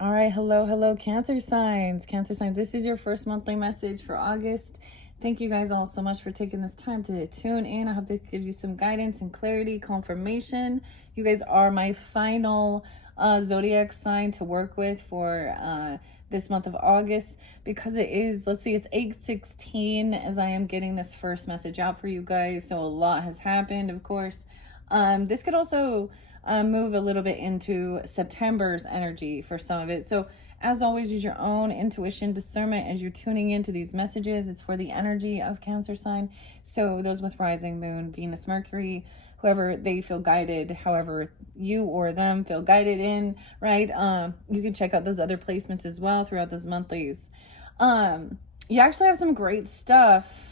All right, hello, Cancer signs. Cancer signs, this is your first monthly message for August. Thank you guys all so much for taking this time to tune in. I hope this gives you some guidance and clarity, confirmation. You guys are my final zodiac sign to work with for this month of August, because it is, let's see, it's 8/16 as I am getting this first message out for you guys. So a lot has happened, of course. This could also move a little bit into September's energy for some of it. So as always, use your own intuition, discernment as you're tuning into these messages. It's for the energy of Cancer sign. So those with rising, moon, Venus, Mercury, whoever they feel guided, however you or them feel guided in, right? You can check out those other placements as well throughout those monthlies. You actually have some great stuff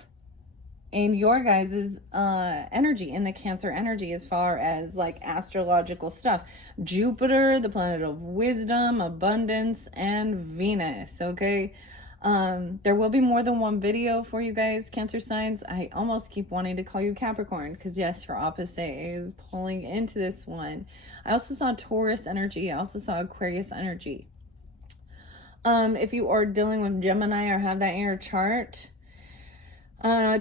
in your guys's energy, in the Cancer energy, as far as like astrological stuff. Jupiter, the planet of wisdom, abundance, and Venus. Okay, there will be more than one video for you guys, Cancer signs. I almost keep wanting to call you Capricorn, because yes, your opposite is pulling into this one. I also saw Taurus energy. I also saw Aquarius energy. If you are dealing with Gemini or have that in your chart,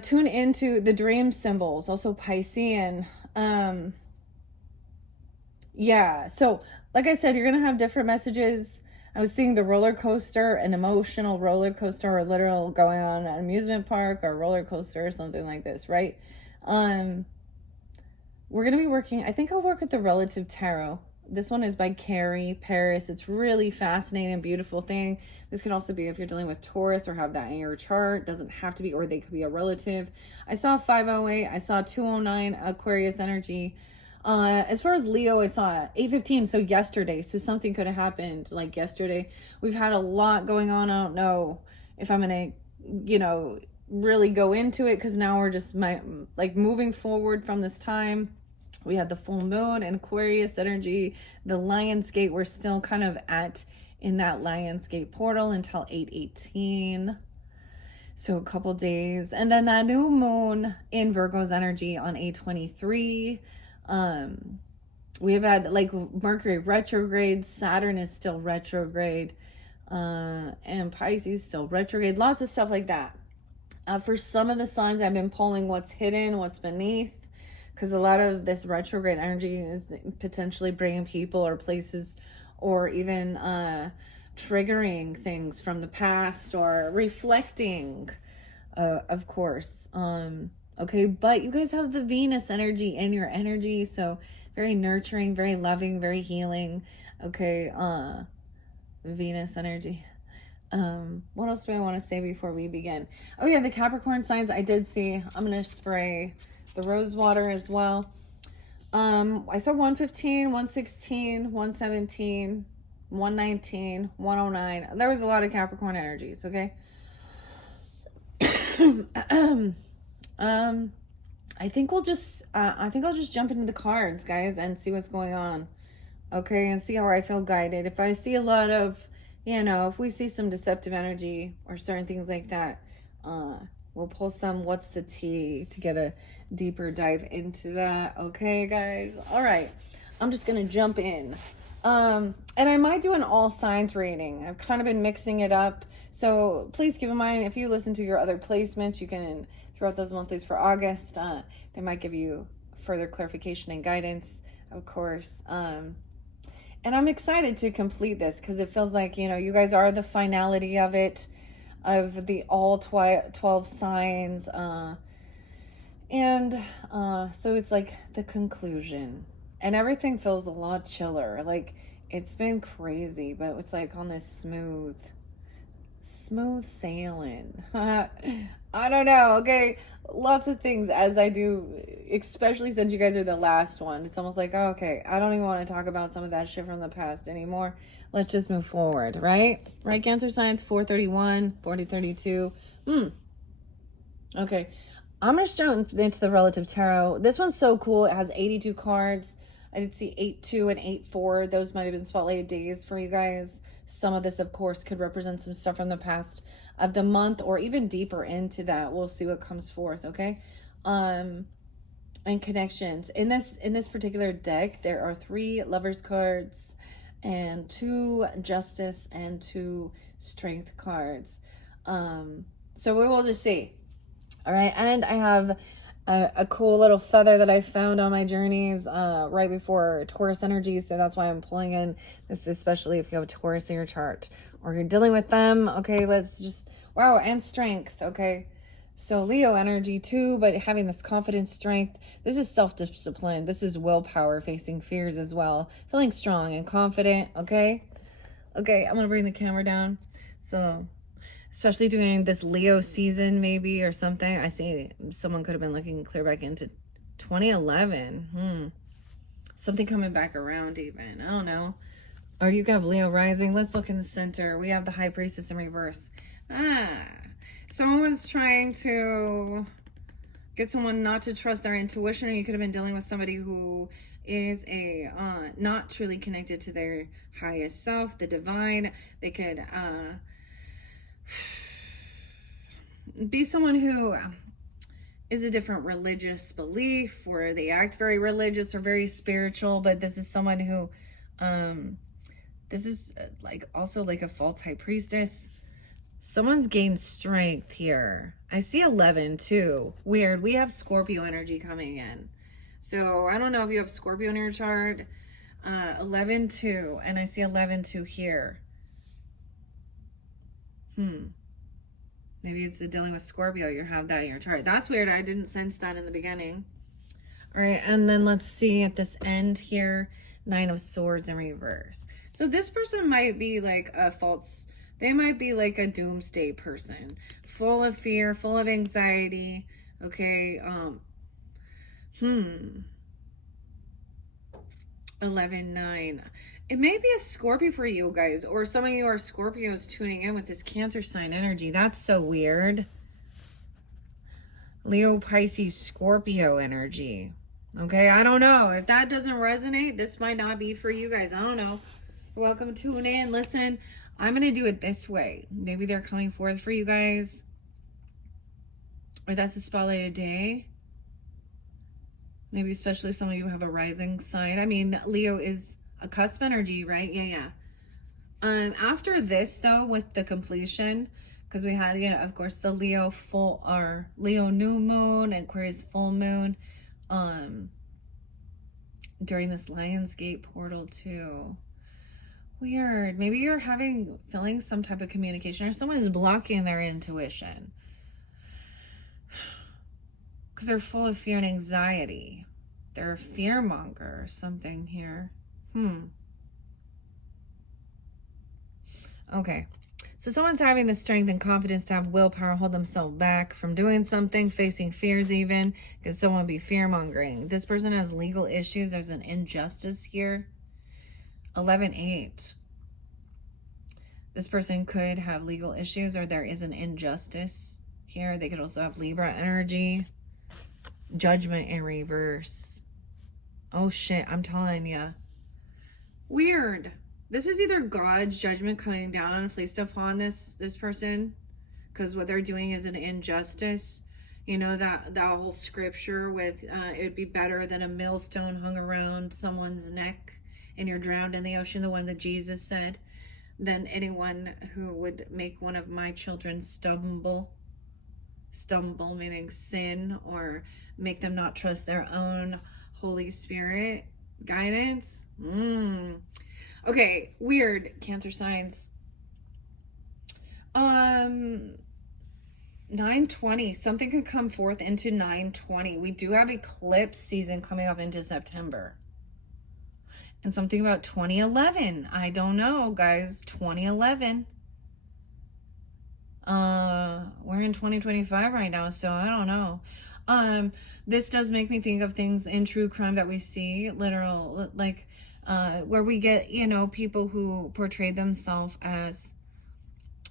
tune into the dream symbols, also Piscean. Yeah, so like I said, you're gonna have different messages. I was seeing the roller coaster, an emotional roller coaster, or literal going on an amusement park or roller coaster or something like this, right? We're gonna be working, I think I'll work with the Relative Tarot. This one is by Carrie Paris. It's really fascinating, beautiful thing. This could also be if you're dealing with Taurus or have that in your chart. Doesn't have to be, or they could be a relative. I saw 508. I saw 209 Aquarius energy. As far as Leo, I saw 8:15. So yesterday. So something could have happened like yesterday. We've had a lot going on. I don't know if I'm going to, really go into it, because now we're just moving forward from this time. We had the full moon and Aquarius energy, the Lionsgate. We're still kind of in that Lionsgate portal until 8/18. So a couple days. And then that new moon in Virgo's energy on 8/23. We have had like Mercury retrograde, Saturn is still retrograde, and Pisces still retrograde. Lots of stuff like that. For some of the signs, I've been pulling what's hidden, what's beneath, because a lot of this retrograde energy is potentially bringing people or places, or even triggering things from the past, or reflecting, of course. Okay, but you guys have the Venus energy in your energy, so very nurturing, very loving, very healing. Okay, Venus energy. What else do I want to say before we begin? Oh yeah, the Capricorn signs I did see. I'm gonna spray the rose water as well. I saw 115, 116, 117, 119, 109. There was a lot of Capricorn energies, okay? I think I'll just jump into the cards, guys, and see what's going on. Okay, and see how I feel guided. If I see a lot of, if we see some deceptive energy or certain things like that, we'll pull some what's the tea to get a deeper dive into that. Okay, guys? All right. I'm just going to jump in. And I might do an all signs reading. I've kind of been mixing it up. So please keep in mind, if you listen to your other placements, you can, throughout those monthlies for August, they might give you further clarification and guidance, of course. And I'm excited to complete this, because it feels like, you guys are the finality of it, of the all 12 signs. So it's like the conclusion, and everything feels a lot chiller. Like, it's been crazy, but it's like on this smooth sailing. I don't know. Okay. Lots of things as I do, especially since you guys are the last one. It's almost like, oh, okay, I don't even want to talk about some of that shit from the past anymore. Let's just move forward, right? Right, Cancer signs, 431, 4032. Okay. I'm going to jump into the Relative Tarot. This one's so cool. It has 82 cards. I did see 8-2 and 8-4. Those might have been spotlighted days for you guys. Some of this, of course, could represent some stuff from the past of the month, or even deeper into that. We'll see what comes forth, okay? And connections. In this particular deck, there are 3 Lovers cards, and 2 Justice and 2 Strength cards. So we will just see. All right, and I have a cool little feather that I found on my journeys right before Taurus energy, so that's why I'm pulling in this, especially if you have a Taurus in your chart or you're dealing with them. Okay, let's just, wow, and strength. Okay, so Leo energy too, but having this confidence, strength. This is self-discipline. This is willpower, facing fears as well, feeling strong and confident. Okay, I'm gonna bring the camera down. So especially during this Leo season, maybe, or something. I see someone could have been looking clear back into 2011. Something coming back around even. I don't know. Or you have Leo rising. Let's look in the center. We have the High-priestess in reverse. Someone was trying to get someone not to trust their intuition, or you could have been dealing with somebody who is a not truly connected to their highest self, the divine. They could be someone who is a different religious belief, or they act very religious or very spiritual, but this is someone who this is like also like a false high priestess. Someone's gained strength here. I see 11 too. Weird. We have Scorpio energy coming in, so I don't know if you have Scorpio in your chart. 11 too, and I see 11 too here. Maybe it's dealing with Scorpio. You have that in your chart. That's weird. I didn't sense that in the beginning. All right, and then let's see at this end here, 9 of Swords in reverse. So this person might be like a false, they might be like a doomsday person, full of fear, full of anxiety. Okay, 11-9. It may be a Scorpio for you guys, or some of you are Scorpios tuning in with this Cancer sign energy. That's so weird. Leo, Pisces, Scorpio energy. Okay, I don't know. If that doesn't resonate, this might not be for you guys. I don't know. You're welcome to tune in. Listen, I'm going to do it this way. Maybe they're coming forth for you guys. Or that's a spotlighted day. Maybe especially some of you have a rising sign. I mean, Leo is a cusp energy, right? Yeah. After this, though, with the completion, because we had, you know, of course, the Leo full, or Leo new moon, Aquarius full moon, during this Lionsgate portal too. Weird. Maybe you're feeling some type of communication, or someone is blocking their intuition because they're full of fear and anxiety. They're a fear monger or something here. Okay. So someone's having the strength and confidence to have willpower, hold themselves back from doing something, facing fears even, because someone be fear-mongering. This person has legal issues. There's an injustice here. 11-8. This person could have legal issues, or there is an injustice here. They could also have Libra energy. Judgment in reverse. Oh shit, I'm telling ya. Weird. This is either God's judgment coming down and placed upon this person, because what they're doing is an injustice. You know, that whole scripture with it'd be better than a millstone hung around someone's neck and you're drowned in the ocean, the one that Jesus said, than anyone who would make one of my children stumble meaning sin, or make them not trust their own Holy Spirit guidance. Okay, weird. Cancer signs. 9/20. Something could come forth into 9/20. We do have eclipse season coming up into September. And something about 2011. I don't know, guys. 2011. We're in 2025 right now, so I don't know. This does make me think of things in true crime that we see, literal, like, where we get, you know, people who portray themselves as,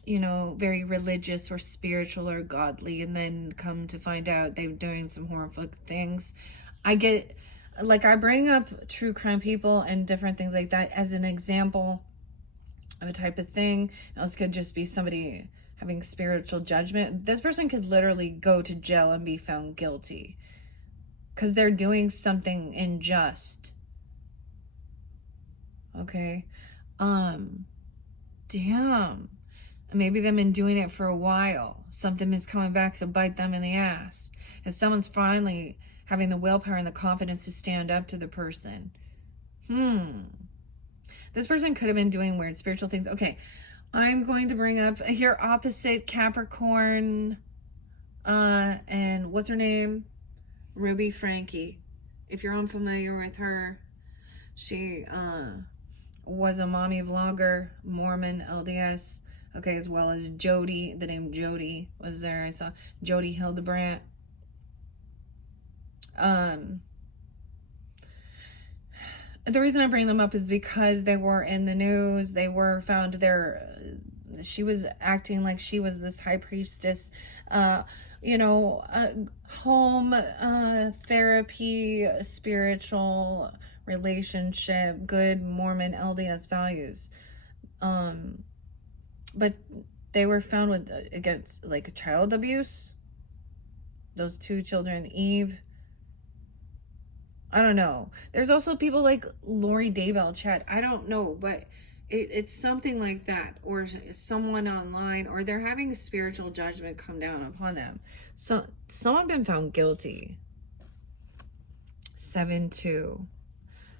you know, very religious or spiritual or godly, and then come to find out they're doing some horrific things. I bring up true crime people and different things like that as an example of a type of thing. Else could just be somebody having spiritual judgment. This person could literally go to jail and be found guilty because they're doing something unjust. Okay. Um, damn. Maybe they've been doing it for a while. Something is coming back to bite them in the ass. If someone's finally having the willpower and the confidence to stand up to the person. This person could have been doing weird spiritual things. Okay, I'm going to bring up your opposite Capricorn. And what's her name? Ruby Frankie. If you're unfamiliar with her, she was a mommy vlogger, Mormon LDS. Okay, as well as Jody. The name Jody was there. I saw Jody Hildebrandt. The reason I bring them up is because they were in the news. They were found there. She was acting like she was this high priestess, home therapy, spiritual relationship, good Mormon LDS values. But they were found with against like child abuse. Those two children, Eve. I don't know. There's also people like Lori Daybell, chat. I don't know, but it's something like that, or someone online, or they're having spiritual judgment come down upon them. So someone been found guilty. 7-2.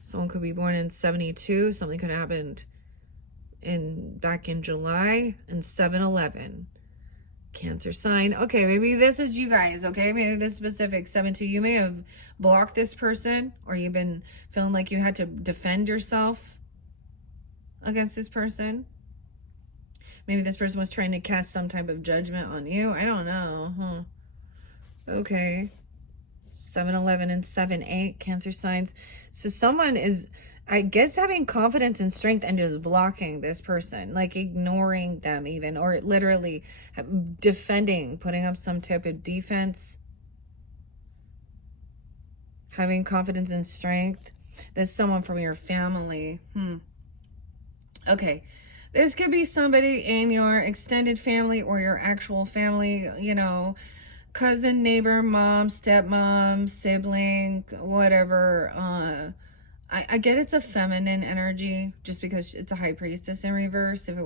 Someone could be born in 72. Something could have happened back in July. And 7-11. Cancer sign. Okay, maybe this is you guys. Okay, maybe this specific 7-2. You may have blocked this person, or you've been feeling like you had to defend yourself against this person. Maybe this person was trying to cast some type of judgment on you. I don't know. Okay. 7-11 and 7-8 Cancer signs. So someone is, I guess, having confidence and strength and just blocking this person, like ignoring them even, or literally defending, putting up some type of defense. Having confidence and strength. There's someone from your family. Okay. This could be somebody in your extended family or your actual family, cousin, neighbor, mom, stepmom, sibling, whatever. I get it's a feminine energy just because it's a high priestess in reverse. If it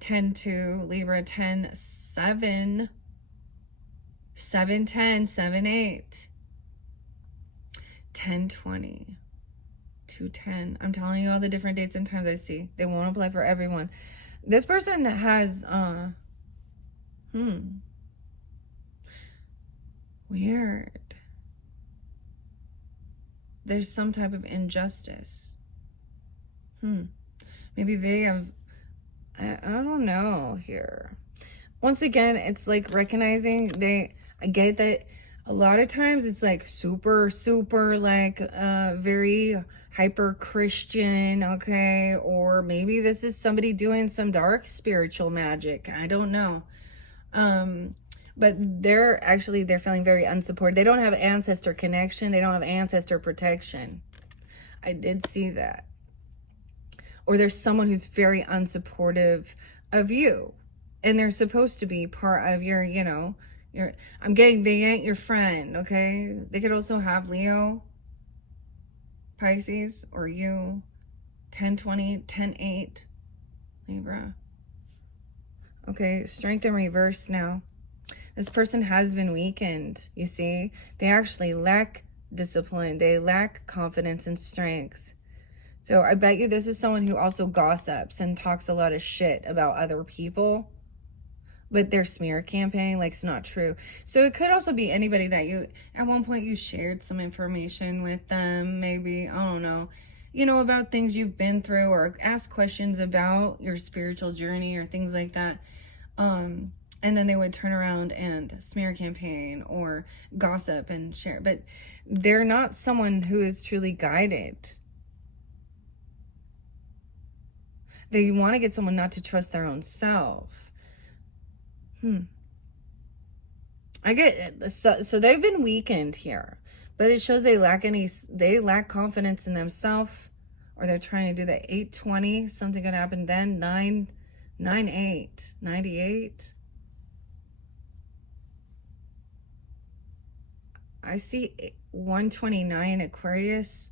10-2, Libra 10-7, 7-10, 7-8, 10-20, 2-10. I'm telling you all the different dates and times I see. They won't apply for everyone. This person has weird. There's some type of injustice. Maybe they have, I don't know here. Once again, it's like recognizing I get that a lot of times it's like super like very hyper Christian, okay? Or maybe this is somebody doing some dark spiritual magic. I don't know. But they're feeling very unsupported. They don't have ancestor connection. They don't have ancestor protection. I did see that. Or there's someone who's very unsupportive of you. And they're supposed to be part of your, they ain't your friend, okay? They could also have Leo, Pisces, or you, 10-20, 10-8, Libra. Okay, strength in reverse now. This person has been weakened, you see? They actually lack discipline. They lack confidence and strength. So I bet you this is someone who also gossips and talks a lot of shit about other people. But their smear campaign, like, it's not true. So it could also be anybody that at one point you shared some information with them, maybe, I don't know, about things you've been through, or ask questions about your spiritual journey or things like that. And then they would turn around and smear campaign or gossip and share. But they're not someone who is truly guided. They want to get someone not to trust their own self. I get it. So they've been weakened here. But it shows they lack confidence in themselves. Or they're trying to do the 8-20. Something could happen then. 9-8. 98. I see 129 Aquarius.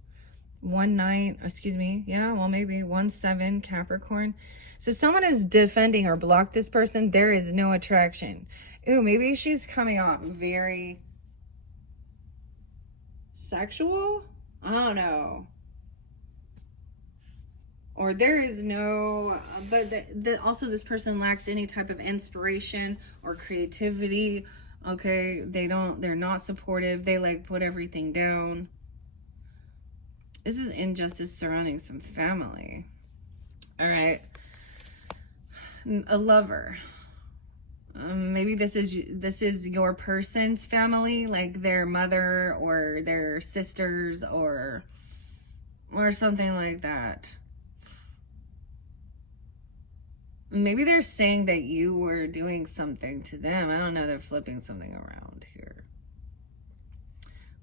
1-9, excuse me. Yeah, well, maybe 1-7 Capricorn. So someone is defending or blocked this person. There is no attraction. Ooh, maybe she's coming off very sexual. I don't know. Or there is no, but also this person lacks any type of inspiration or creativity. Okay, they're not supportive. They like put everything down. This is injustice surrounding some family. All right. A lover. Maybe this is your person's family, like their mother or their sisters or something like that. Maybe they're saying that you were doing something to them. I don't know. They're flipping something around here.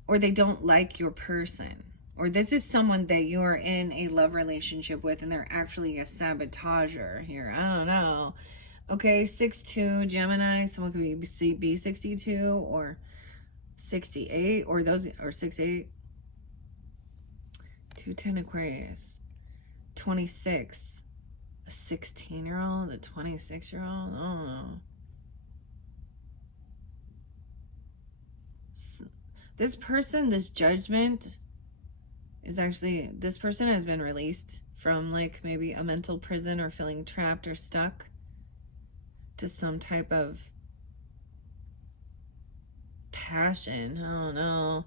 Or they don't like your person. Or this is someone that you are in a love relationship with and they're actually a sabotager here. I don't know. Okay, 6'2", Gemini. Someone could be 62 or 68 or 6'8". 2-10 Aquarius. 26. A 16-year-old, a 26-year-old. I don't know. This person, this judgment is actually, this person has been released from like maybe a mental prison or feeling trapped or stuck to some type of passion. I don't know.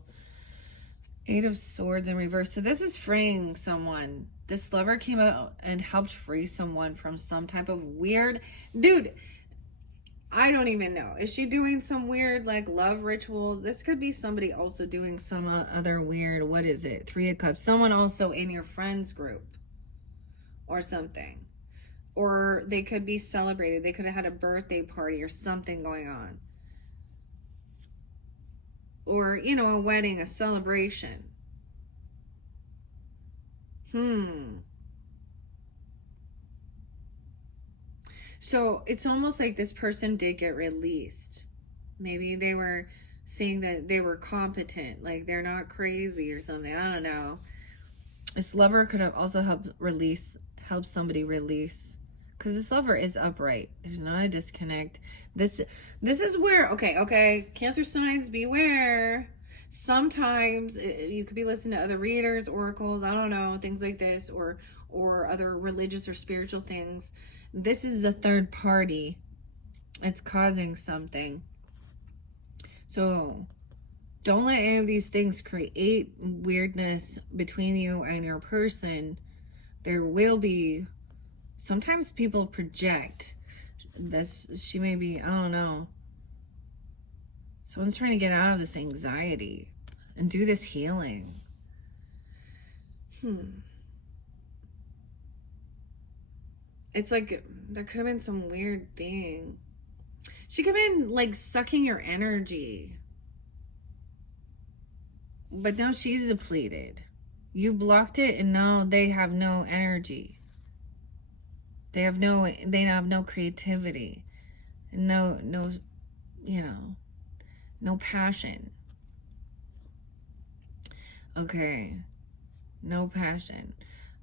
8 of Swords in reverse. So this is freeing someone. This lover came out and helped free someone from some type of weird... Dude, I don't even know. Is she doing some weird like love rituals? This could be somebody also doing some other weird... What is it? 3 of Cups. Someone also in your friends group or something. Or they could be celebrated. They could have had a birthday party or something going on. Or, you know, a wedding, a celebration. So it's almost like this person did get released. Maybe they were saying that they were competent, like they're not crazy or something. I don't know. This lover could have also helped somebody release. Because this lover is upright. There's not a disconnect. This is where, okay, Cancer signs, beware. Sometimes you could be listening to other readers, oracles, I don't know, things like this, or other religious or spiritual things. This is the third party. It's causing something. So don't let any of these things create weirdness between you and your person. There will be... Sometimes people project this. She may be, I don't know. Someone's trying to get out of this anxiety and do this healing. It's like there could have been some weird thing. She could have been like sucking your energy. But now she's depleted. You blocked it and now they have no energy. They have no creativity, no, you know, no passion. Okay, no passion.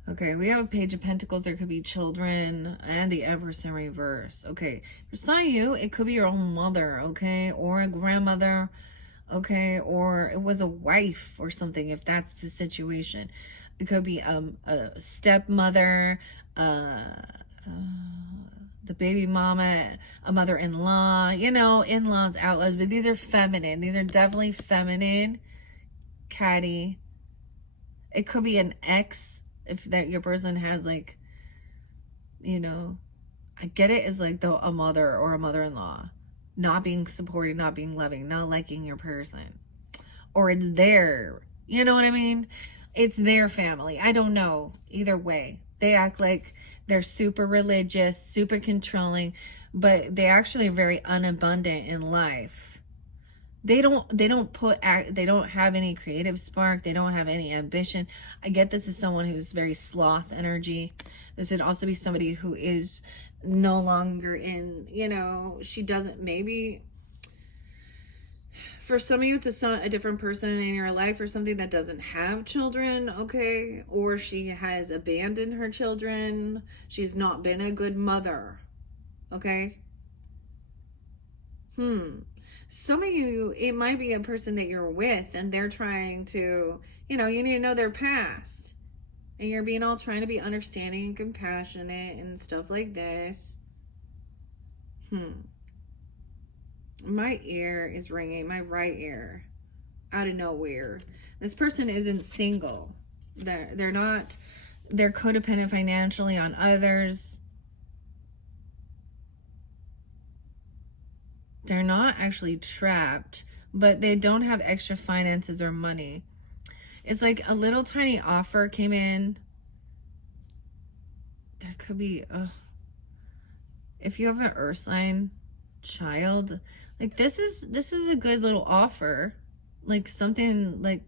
Okay, we have a Page of Pentacles. There could be children and the Empress in reverse. Okay, for some of you, it could be your own mother, okay, or a grandmother, okay, or it was a wife or something if that's the situation. It could be a stepmother, the baby mama, a mother-in-law, you know, in-laws, outlaws, but these are feminine. These are definitely feminine, catty. It could be an ex, if that your person has like, you know, I get it as like a mother or a mother-in-law, not being supportive, not being loving, not liking your person. Or it's their, you know what I mean? It's their family. I don't know. Either way, they act like they're super religious, super controlling, but they actually are very unabundant in life. They don't have any creative spark. They don't have any ambition. I get this is someone who's very sloth energy. This would also be somebody who is no longer in, you know, she doesn't, maybe For some of you, it's a different person in your life or something that doesn't have children, okay? Or she has abandoned her children. She's not been a good mother, okay? Some of you, it might be a person that you're with and they're trying to, you need to know their past. And you're being all trying to be understanding and compassionate and stuff like this. My ear is ringing, my right ear, out of nowhere. This person isn't single. They're codependent financially on others. They're not actually trapped, but they don't have extra finances or money. It's like a little tiny offer came in. There could be, if you have an earth sign child, like this is a good little offer, like something like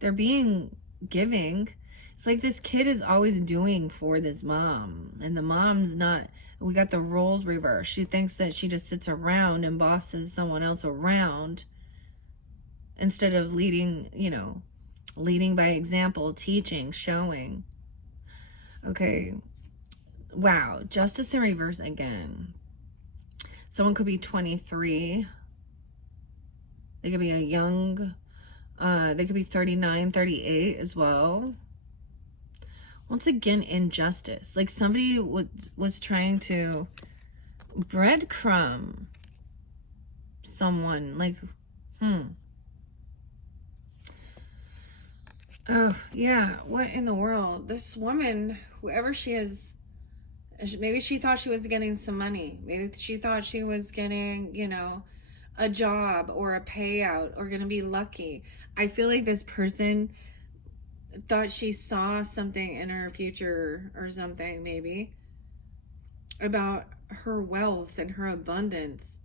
they're being giving. It's like this kid is always doing for this mom, and the mom's not. We got the roles reversed. She thinks that she just sits around and bosses someone else around instead of leading by example, teaching, showing. Okay, wow, justice in reverse again. Someone could be 23. They could be a young, they could be 39, 38 as well. Once again, injustice. Like somebody was trying to breadcrumb someone. Like, oh, yeah. What in the world? This woman, whoever she is, maybe she thought she was getting some money. Maybe she thought she was getting, a job or a payout or going to be lucky. I feel like this person thought she saw something in her future or something, maybe, about her wealth and her abundance.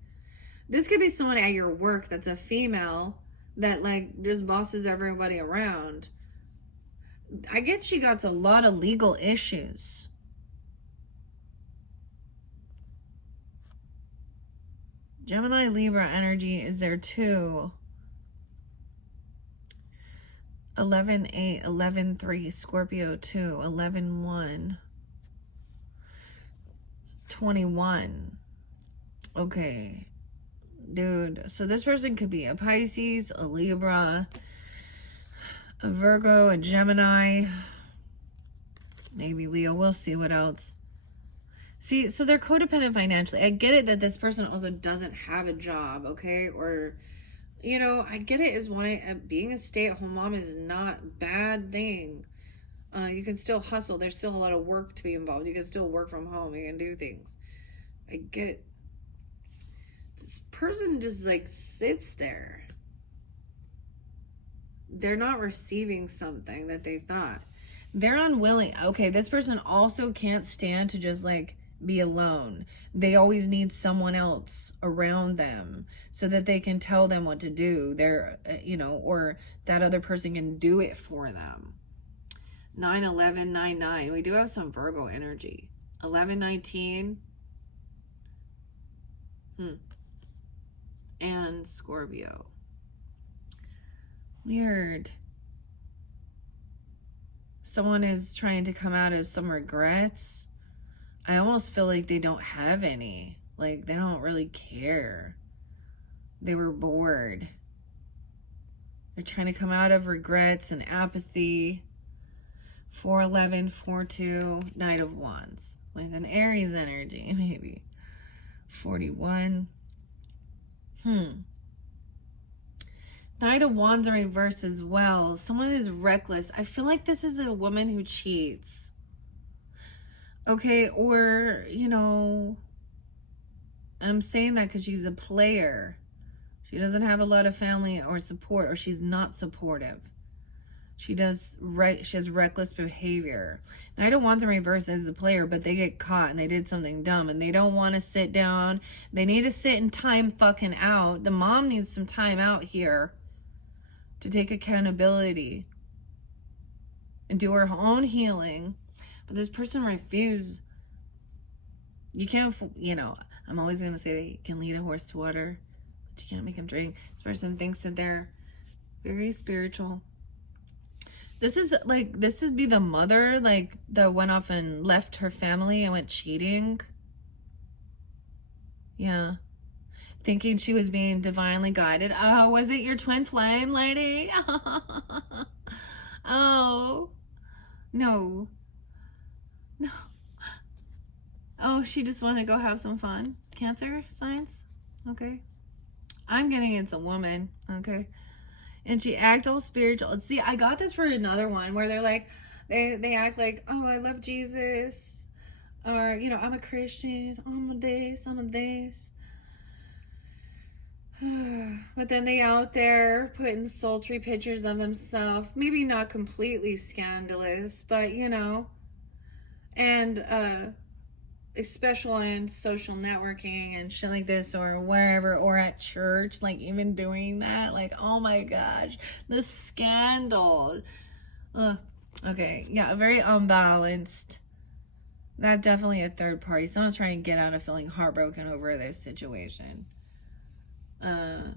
This could be someone at your work that's a female that like just bosses everybody around. I get she got a lot of legal issues. Gemini Libra energy is there too. 11-8, 11-3, Scorpio 2, 11-1, 21. Okay, dude. So this person could be a Pisces, a Libra, a Virgo, a Gemini, maybe Leo. We'll see what else. See, so they're codependent financially. I get it that this person also doesn't have a job, okay? Or, I get it as being a stay-at-home mom is not a bad thing. You can still hustle. There's still a lot of work to be involved. You can still work from home. You can do things. I get it. This person just like sits there. They're not receiving something that they thought. They're unwilling. Okay, this person also can't stand to just like be alone. They always need someone else around them so that they can tell them what to do. They're, or that other person can do it for them. 9-11, 9-9. We do have some Virgo energy. 11-19. And Scorpio. Weird. Someone is trying to come out of some regrets. I almost feel like they don't have any. Like, they don't really care. They were bored. They're trying to come out of regrets and apathy. 4-11, 4-2, Knight of Wands. With an Aries energy, maybe. 41. Knight of Wands in reverse as well. Someone is reckless. I feel like this is a woman who cheats. Okay, or, I'm saying that because she's a player. She doesn't have a lot of family or support, or she's not supportive. She has reckless behavior. Knight of Wands in reverse is the player, but they get caught and they did something dumb and they don't want to sit down. They need to sit and time fucking out. The mom needs some time out here to take accountability and do her own healing. But this person refused. You can't, I'm always going to say that you can lead a horse to water, but you can't make them drink. This person thinks that they're very spiritual. This is like, this would be the mother, like, that went off and left her family and went cheating. Yeah. Thinking she was being divinely guided. Oh, was it your twin flame, lady? Oh. No. No. Oh, she just wanted to go have some fun. Cancer signs? Okay. I'm getting it's a woman. Okay. And she act all spiritual. See, I got this for another one where they're like, they act like, oh, I love Jesus. Or, you know, I'm a Christian. I'm a this, I'm a this. But then they out there putting sultry pictures of themselves. Maybe not completely scandalous, but, you know. And, especially in social networking and shit like this, or wherever, or at church, like even doing that, like, oh my gosh, the scandal. Okay, yeah, very unbalanced. That's definitely a third party. Someone's trying to get out of feeling heartbroken over this situation. Oh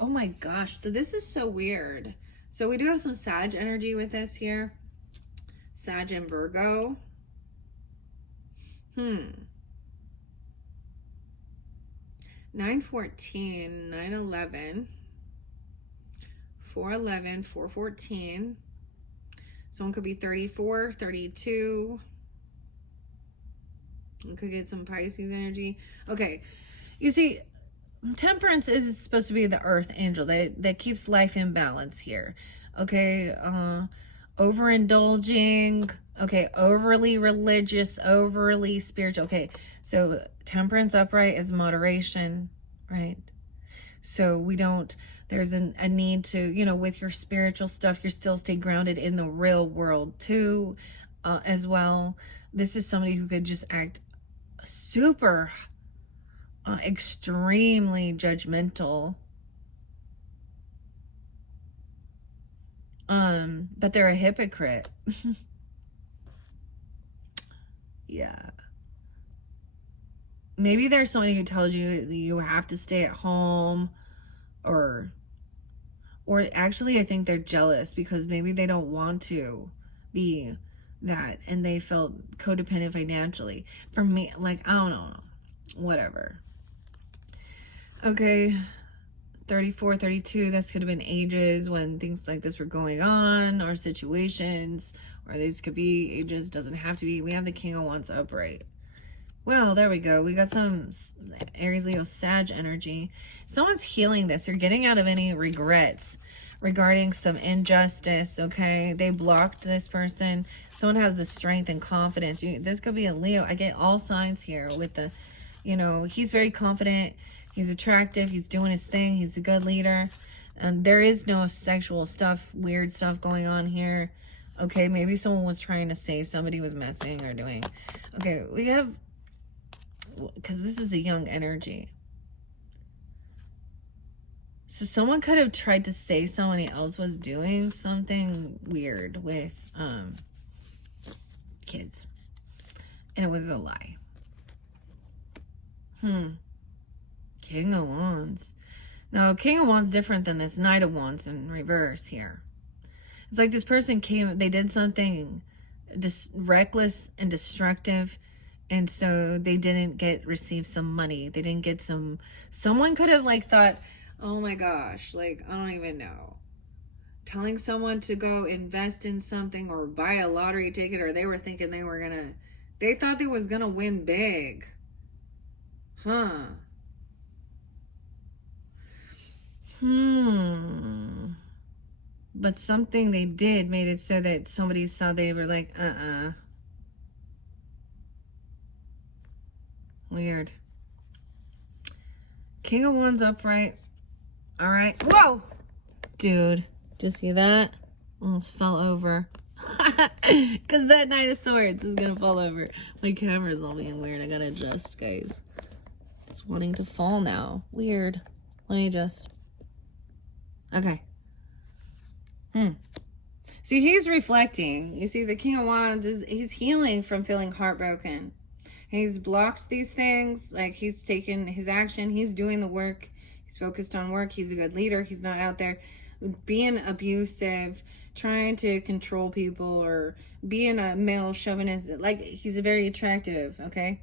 my gosh, so this is so weird. So we do have some Sag energy with this here. Sag and Virgo. 9/14, 9/11, 4/11, 4/14. Someone could be 34, 32. You could get some Pisces energy. Okay, you see, Temperance is supposed to be the earth angel that keeps life in balance here. Okay, overindulging. Okay, overly religious, overly spiritual. Okay, so Temperance upright is moderation, right? So we don't, there's a need to, you know, with your spiritual stuff, you're still stay grounded in the real world too, as well. This is somebody who could just act super, extremely judgmental. But they're a hypocrite. Yeah. Maybe there's somebody who tells you you have to stay at home, or actually I think they're jealous because maybe they don't want to be that and they felt codependent financially. For me, like, I don't know, whatever. Okay, 34, 32, this could have been ages when things like this were going on, or situations, or these could be ages, doesn't have to be. We have the King of Wands upright. Well, there we go. We got some Aries, Leo, Sag energy. Someone's healing this. You're getting out of any regrets regarding some injustice, okay? They blocked this person. Someone has the strength and confidence. This could be a Leo. I get all signs here with the, you know, he's very confident. He's attractive. He's doing his thing. He's a good leader. And there is no sexual stuff, weird stuff going on here. Okay, maybe someone was trying to say somebody was messing or doing. Okay, we have, because this is a young energy. So someone could have tried to say somebody else was doing something weird with kids. And it was a lie. King of Wands. Now, King of Wands different than this Knight of Wands in reverse here. It's like this person came, they did something reckless and destructive, and so they didn't receive some money. They didn't get someone could have like thought, oh my gosh, like, I don't even know. Telling someone to go invest in something or buy a lottery ticket, or they were thinking they thought they was gonna win big. But something they did made it so that somebody saw, they were like, weird. King of Wands upright. All right. Whoa! Dude, did you see that? Almost fell over. Because that Knight of Swords is going to fall over. My camera's all being weird. I got to adjust, guys. It's wanting to fall now. Weird. Let me adjust. Okay. See, he's reflecting. You see, the King of Wands he's healing from feeling heartbroken. He's blocked these things. Like, he's taken his action. He's doing the work. He's focused on work. He's a good leader. He's not out there being abusive, trying to control people, or being a male chauvinist. Like, he's very attractive, okay?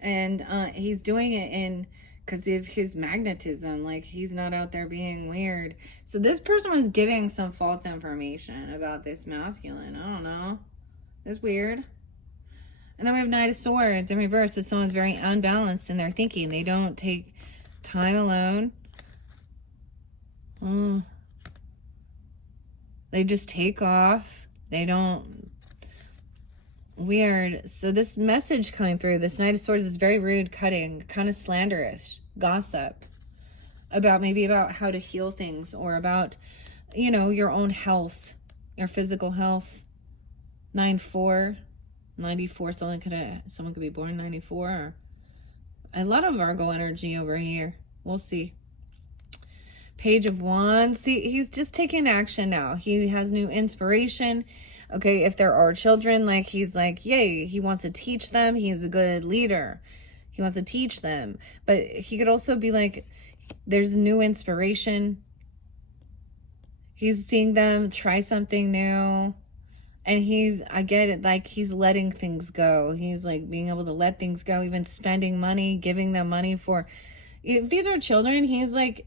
And he's doing it in because of his magnetism. Like, he's not out there being weird. So this person was giving some false information about this masculine. I don't know. It's weird. And then we have Knight of Swords in reverse. So someone's very unbalanced in their thinking. They don't take time alone. They just take off. They don't. Weird. So this message coming through, this Knight of Swords, is very rude, cutting, kind of slanderous, gossip about how to heal things, or about, you know, your own health, your physical health. 9-4. 94, someone could be born in 94, or a lot of Virgo energy over here. We'll see. Page of Wands. See, he's just taking action now. He has new inspiration. Okay, if there are children, like, he's like, yay, he wants to teach them. He's a good leader. He wants to teach them. But he could also be like, there's new inspiration. He's seeing them try something new. And I get it, like, he's letting things go. He's like being able to let things go, even spending money, giving them money for, if these are children, he's like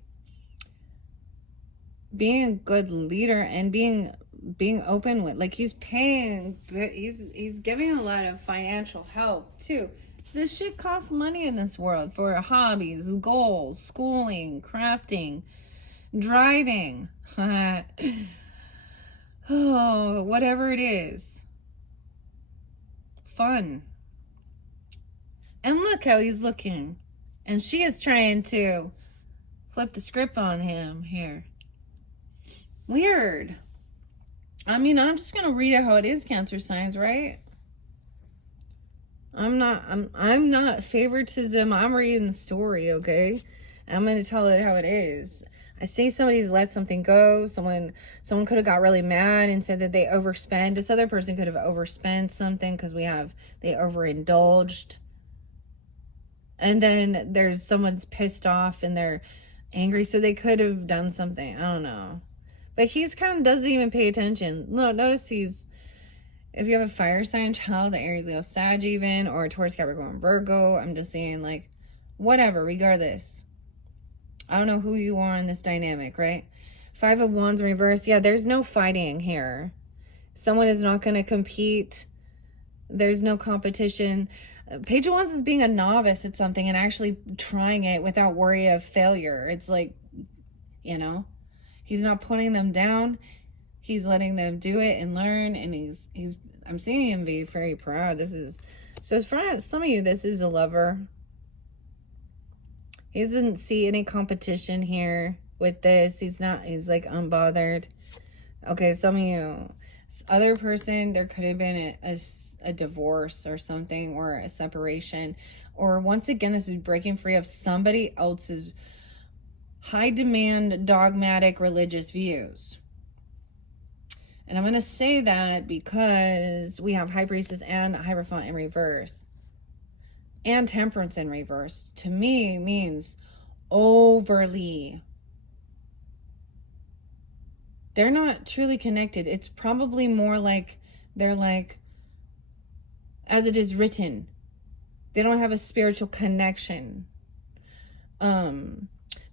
being a good leader and being open with, like, he's paying, he's giving a lot of financial help too. This shit costs money in this world for hobbies, goals, schooling, crafting, driving. Oh, whatever it is. Fun. And look how he's looking. And she is trying to flip the script on him here. Weird. I mean, I'm just going to read it how it is, Cancer signs, right? I'm not favoritism. I'm reading the story, okay? I'm going to tell it how it is. I see somebody's let something go. Someone could have got really mad and said that they overspent. This other person could have overspent something because they overindulged. And then there's someone's pissed off and they're angry. So they could have done something. I don't know. But he's kind of doesn't even pay attention. No, notice if you have a fire sign child, Aries, Leo, Sag even, or Taurus, Capricorn, Virgo, I'm just saying, like, whatever, regardless. I don't know who you are in this dynamic, right? 5 of Wands in reverse. Yeah, there's no fighting here. Someone is not going to compete. There's no competition. Page of Wands is being a novice at something and actually trying it without worry of failure. It's like, you know, he's not putting them down. He's letting them do it and learn. And I'm seeing him be very proud. So for some of you, this is a lover. He doesn't see any competition here with this. He's like unbothered. Okay, some of you, this other person, there could have been a divorce or something, or a separation. Or once again, this is breaking free of somebody else's high demand, dogmatic religious views. And I'm going to say that because we have High-priestess and Hierophant in reverse. And Temperance in reverse, to me, means overly. They're not truly connected. It's probably more like they're like, as it is written. They don't have a spiritual connection.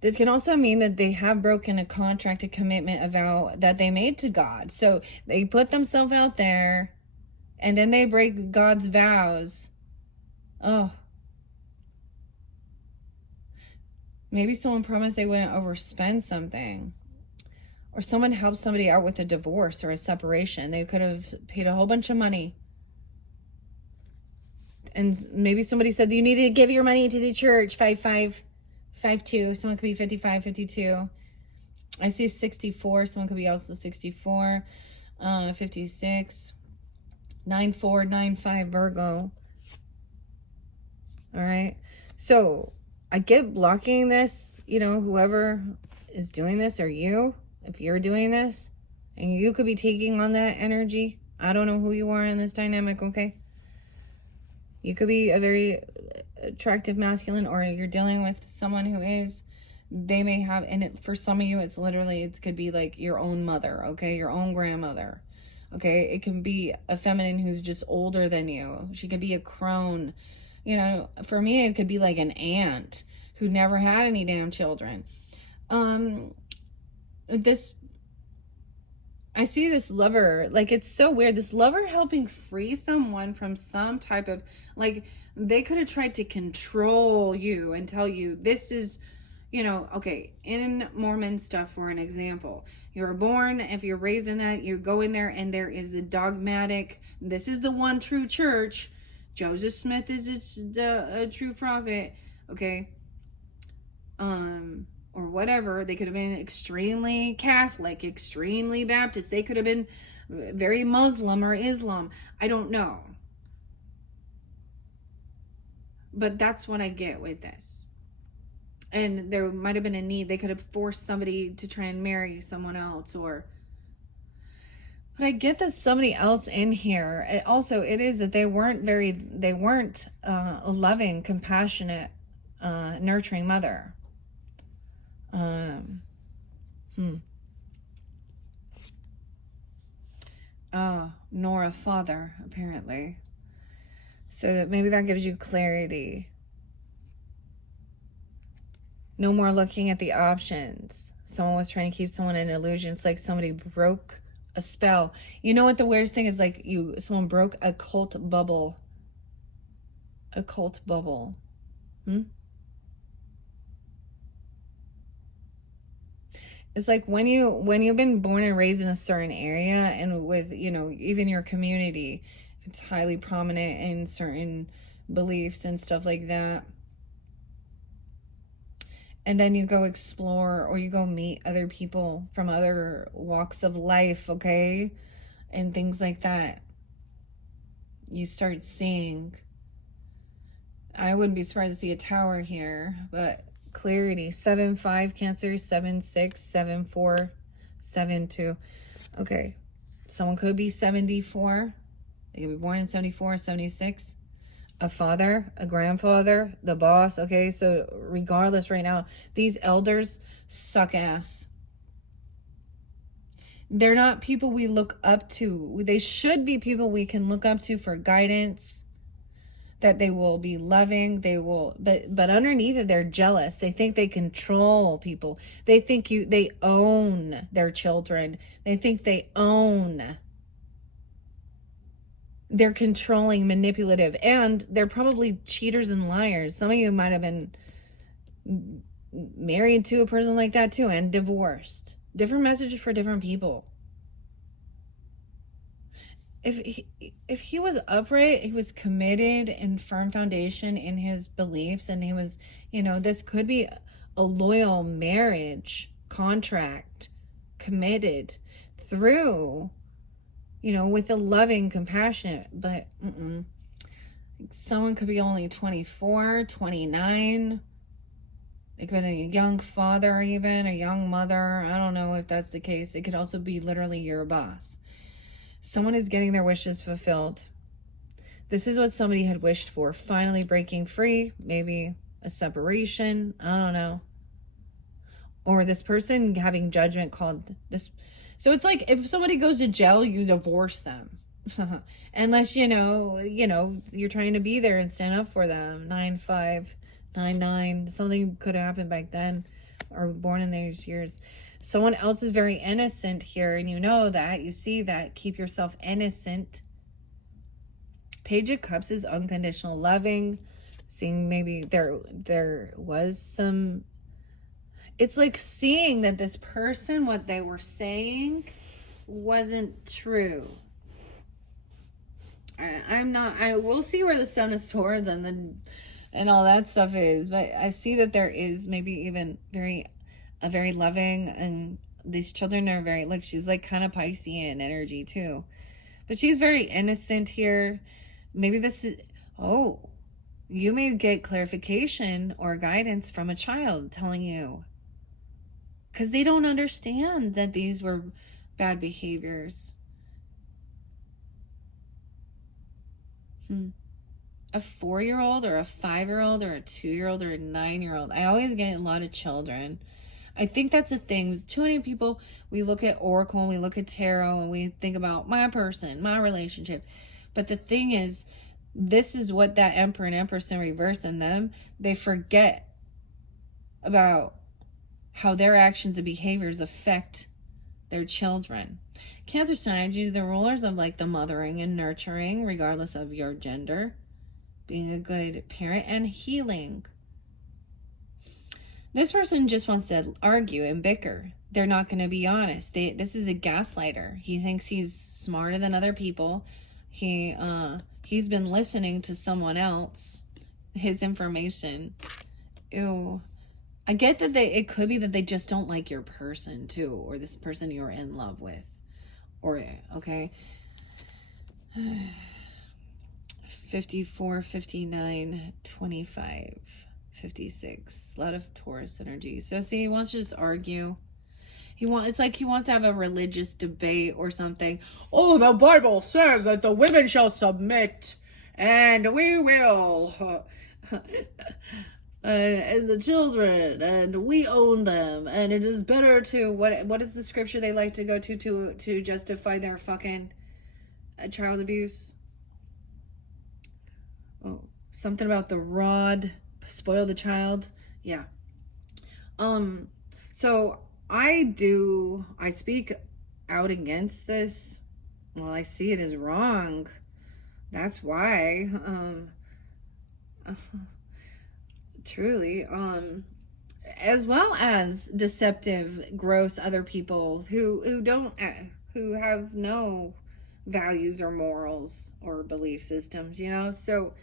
This can also mean that they have broken a contract, a commitment, a vow that they made to God. So they put themselves out there and then they break God's vows. Oh. Maybe someone promised they wouldn't overspend something. Or someone helped somebody out with a divorce or a separation. They could have paid a whole bunch of money. And maybe somebody said, you need to give your money to the church. 5552. Someone could be 55, 52. I see 64. Someone could be also 64. 56. 94, 95 Virgo. All right. So I get blocking this, you know, whoever is doing this, or you, if you're doing this, and you could be taking on that energy. I don't know who you are in this dynamic, okay? You could be a very attractive masculine, or you're dealing with someone who is, they may have, and for some of you, it's literally, it could be like your own mother, okay? Your own grandmother, okay? It can be a feminine who's just older than you. She could be a crone. You know, for me, it could be like an aunt who never had any damn children. I see this lover, like, it's so weird. This lover helping free someone from some type of, like, they could have tried to control you and tell you this is, you know, okay, in Mormon stuff, for an example, you're born, if you're raised in that, you go in there and there is a dogmatic, this is the one true church. Joseph Smith is a true prophet, okay? Or whatever. They could have been extremely Catholic, extremely Baptist. They could have been very Muslim or Islam. I don't know. But that's what I get with this. And there might have been a need. They could have forced somebody to try and marry someone else, or... But I get that somebody else in here, it is that they weren't a loving, compassionate, nurturing mother. Nor a father, apparently. So that maybe that gives you clarity. No more looking at the options. Someone was trying to keep someone in illusion. It's like somebody broke a spell. You know what the weirdest thing is? Like someone broke a cult bubble. A cult bubble. It's like when you've been born and raised in a certain area, and with, you know, even your community, if it's highly prominent in certain beliefs and stuff like that, and then you go explore, or you go meet other people from other walks of life, okay, and things like that, you start seeing, I wouldn't be surprised to see a tower here, but clarity. 7-5 Cancer, 7-6, 7-4, 7-2. Okay, someone could be 74. They could be born in 74, 76. A father, a grandfather, the boss. Okay, so regardless, right now, these elders suck ass. They're not people we look up to. They should be people we can look up to for guidance, that they will be loving, they will, but underneath it, they're jealous. They think they control people. They think they own their children. They think they own. They're controlling, manipulative, and they're probably cheaters and liars. Some of you might have been married to a person like that too, and divorced. Different messages for different people. If he was upright, he was committed and firm foundation in his beliefs, and he was, you know, this could be a loyal marriage contract, committed through, you know, with a loving, compassionate, but someone could be only 24, 29. It could be a young father, even a young mother. I don't know if that's the case. It could also be literally your boss. Someone is getting their wishes fulfilled. This is what somebody had wished for. Finally breaking free. Maybe a separation. I don't know. Or this person having judgment called this. So it's like if somebody goes to jail, you divorce them. Unless, you know, you're trying to be there and stand up for them. 9-5, 9-9. Something could have happened back then, or born in those years. Someone else is very innocent here, and you know that. You see that. Keep yourself innocent. Page of Cups is unconditional loving. Seeing maybe there was some... It's like seeing that this person, what they were saying, wasn't true. I will see where the Seven of Swords and all that stuff is, but I see that there is maybe even a very loving, and these children are very, like, she's like kind of Piscean energy too, but she's very innocent here. Maybe this is, you may get clarification or guidance from a child telling you, because they don't understand that these were bad behaviors. a 4-year-old or a 5-year-old or a 2-year-old or a 9-year-old. I always get a lot of children. I think that's a thing. Too many people, we look at Oracle and we look at Tarot and we think about my person, my relationship. But the thing is, this is what that Emperor and Empress in reverse in them, they forget about how their actions and behaviors affect their children. Cancer sign, you the rulers of like the mothering and nurturing, regardless of your gender, being a good parent and healing. This person just wants to argue and bicker. They're not going to be honest. This is a gaslighter. He thinks he's smarter than other people. He's been listening to someone else, his information. Ew. I get that it could be that they just don't like your person too, or this person you're in love with, or, okay. 54, 59, 25, 56. A lot of Taurus energy. So see, he wants to just argue. It's like he wants to have a religious debate or something. Oh, the Bible says that the women shall submit, and we will. And the children, and we own them, and it is better to what is the scripture they like to go to justify their fucking child abuse? Oh, something about the rod spoil the child. Yeah. So I speak out against this. Well, I see it as wrong. That's why. Truly, as well as deceptive, gross other people who have no values or morals or belief systems, you know. So,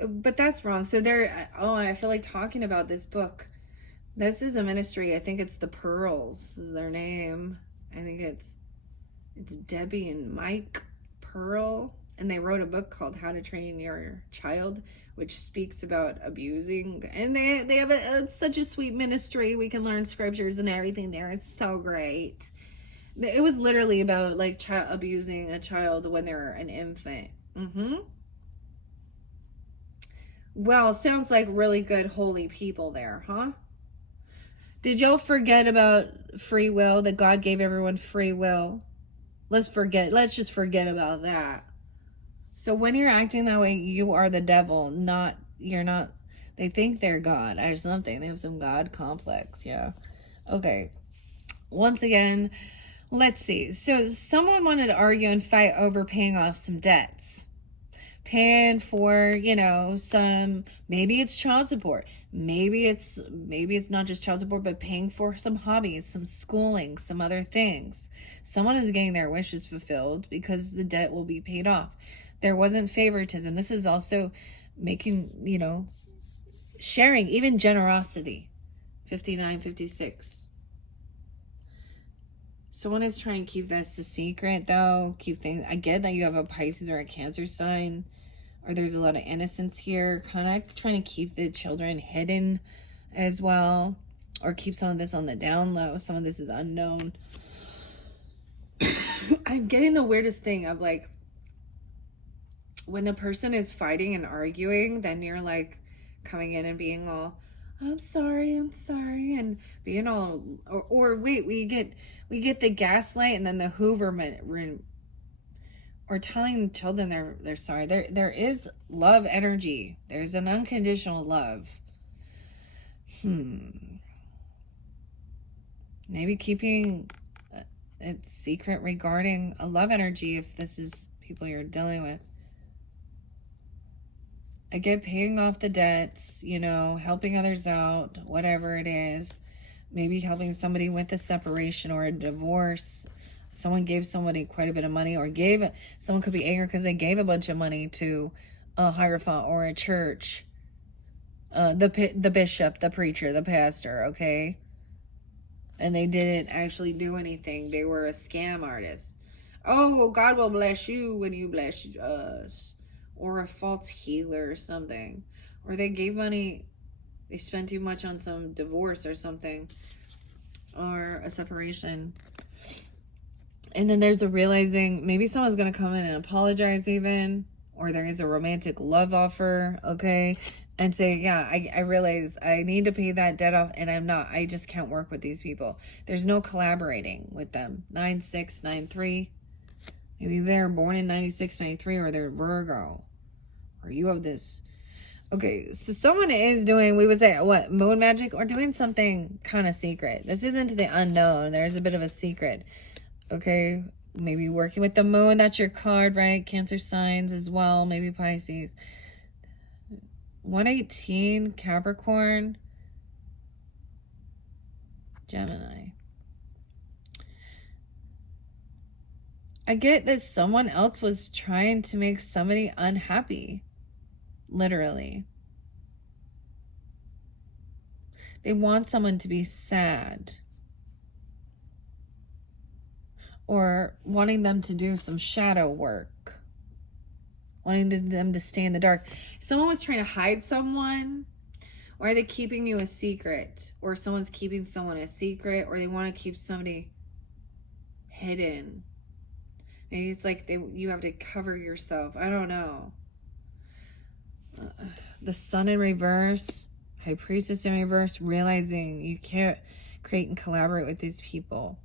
but that's wrong. So I feel like talking about this book. This is a ministry. I think it's the Pearls is their name. I think it's Debbie and Mike Pearl, and they wrote a book called How to Train Your Child, which speaks about abusing, and they have such a sweet ministry. We can learn scriptures and everything there. It's so great. It was literally about like abusing a child when they're an infant. Well, sounds like really good holy people there, huh? Did y'all forget about free will, that God gave everyone free will? Let's just forget about that. So when you're acting that way, you are the devil, you're not. They think they're God or something. They have some God complex. Yeah. Okay. Once again, let's see. So someone wanted to argue and fight over paying off some debts. Paying for, maybe it's child support. Maybe it's not just child support, but paying for some hobbies, some schooling, some other things. Someone is getting their wishes fulfilled because the debt will be paid off. There wasn't favoritism. This is also making, sharing, even generosity. 59, 56. Someone is trying to keep this a secret, though. Keep things. I get that you have a Pisces or a Cancer sign, or there's a lot of innocence here. Kind of trying to keep the children hidden as well, or keep some of this on the down low. Some of this is unknown. I'm getting the weirdest thing of like, when the person is fighting and arguing, then you're like coming in and being all, I'm sorry, and being all, or wait, we get the gaslight and then the hooverment, or telling children they're sorry. There is love energy. There's an unconditional love. Maybe keeping it secret regarding a love energy if this is people you're dealing with. I get paying off the debts, helping others out, whatever it is. Maybe helping somebody with a separation or a divorce. Someone gave somebody quite a bit of money, or someone could be angry because they gave a bunch of money to a hierophant or a church. The bishop, the preacher, the pastor, okay? And they didn't actually do anything. They were a scam artist. Oh, well, God will bless you when you bless us. Or a false healer or something. Or they gave money, they spent too much on some divorce or something. Or a separation. And then there's a realizing, maybe someone's going to come in and apologize even. or there is a romantic love offer, okay? And say, yeah, I realize I need to pay that debt off, and I just can't work with these people. There's no collaborating with them. 9693. Maybe they're born in 96, 93, or they're Virgo. Or you have this. Okay, so someone is doing, we would say, what, moon magic, or doing something kind of secret. This isn't the unknown. There's a bit of a secret. Okay, maybe working with the moon. That's your card, right? Cancer signs as well. Maybe Pisces. 118, Capricorn, Gemini. I get that someone else was trying to make somebody unhappy. Literally. They want someone to be sad. Or wanting them to do some shadow work. Wanting them to stay in the dark. Someone was trying to hide someone. Or are they keeping you a secret? Or someone's keeping someone a secret. Or they want to keep somebody hidden. Maybe it's like you have to cover yourself. I don't know. The Sun in reverse. High-priestess in reverse. Realizing you can't create and collaborate with these people.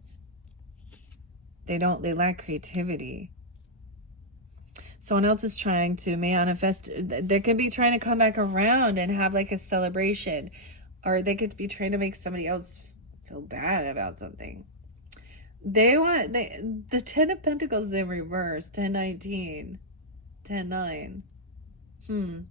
They lack creativity. Someone else is trying to manifest. They could be trying to come back around and have like a celebration. Or they could be trying to make somebody else feel bad about something. The 10 of Pentacles in reverse. 10-19. 10-9. And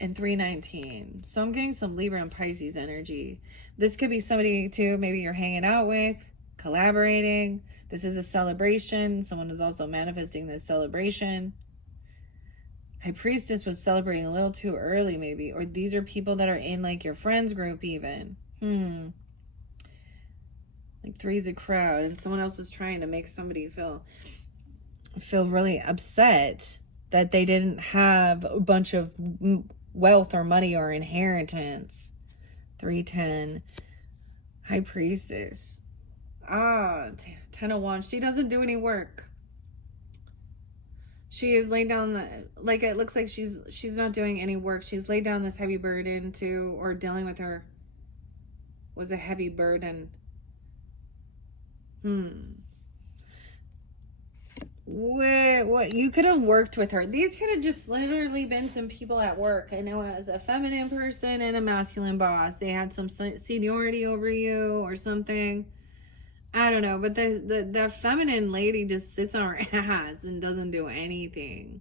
3-19. So I'm getting some Libra and Pisces energy. This could be somebody too, maybe you're hanging out with, collaborating. This is a celebration. Someone is also manifesting this celebration. High Priestess was celebrating a little too early maybe. Or these are people that are in like your friends group even. Like 3 is a crowd. And someone else was trying to make somebody feel really upset that they didn't have a bunch of wealth or money or inheritance. 310. High Priestess. 10 of Wands. She doesn't do any work. She is laying down like it looks like she's not doing any work. She's laid down this heavy burden to, or dealing with her was a heavy burden. What you could have worked with her. These could have just literally been some people at work. I know it was a feminine person and a masculine boss. They had some seniority over you or something. I don't know, but the feminine lady just sits on her ass and doesn't do anything.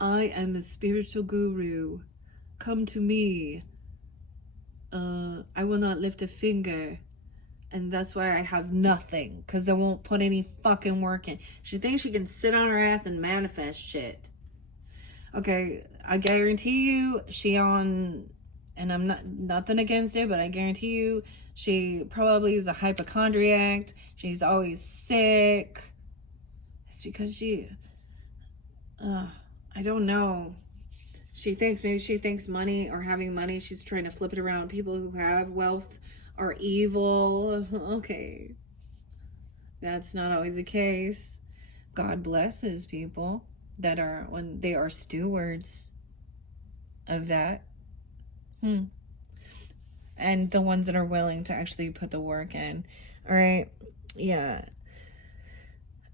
I am a spiritual guru. Come to me. I will not lift a finger. And that's why I have nothing. Because they won't put any fucking work in. She thinks she can sit on her ass and manifest shit. Okay, I guarantee you and I'm nothing against it, but I guarantee you she probably is a hypochondriac. She's always sick. It's because I don't know. Maybe she thinks money or having money, she's trying to flip it around. People who have wealth are evil. Okay. That's not always the case. God blesses people that are, when they are stewards of that. And the ones that are willing to actually put the work in. All right. Yeah.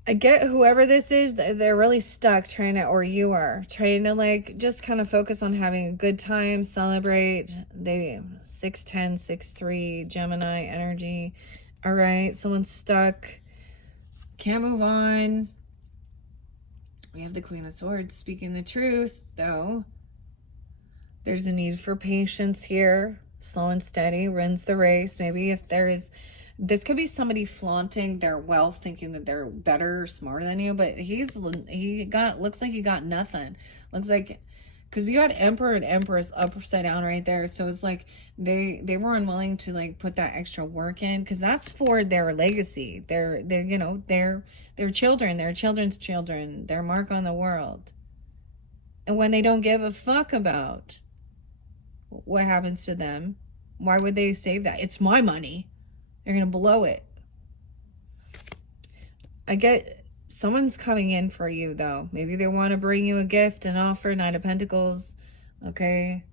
I get whoever this is, they're really stuck trying to, or you are trying to like just kind of focus on having a good time, celebrate. 610, 63, Gemini energy. All right, someone's stuck, can't move on. We have the Queen of Swords speaking the truth, though. There's a need for patience here. Slow and steady wins the race. Maybe if there is. This could be somebody flaunting their wealth, thinking that they're better or smarter than you, but looks like he got nothing. Looks like, because you had Emperor and Empress upside down right there, so it's like they were unwilling to like put that extra work in, because that's for their legacy, their children, their children's children, their mark on the world. And when they don't give a fuck about what happens to them, why would they save that? It's my money. They're going to blow it. I get Someone's coming in for you, though. Maybe they want to bring you a gift, an offer, Knight of Pentacles, okay?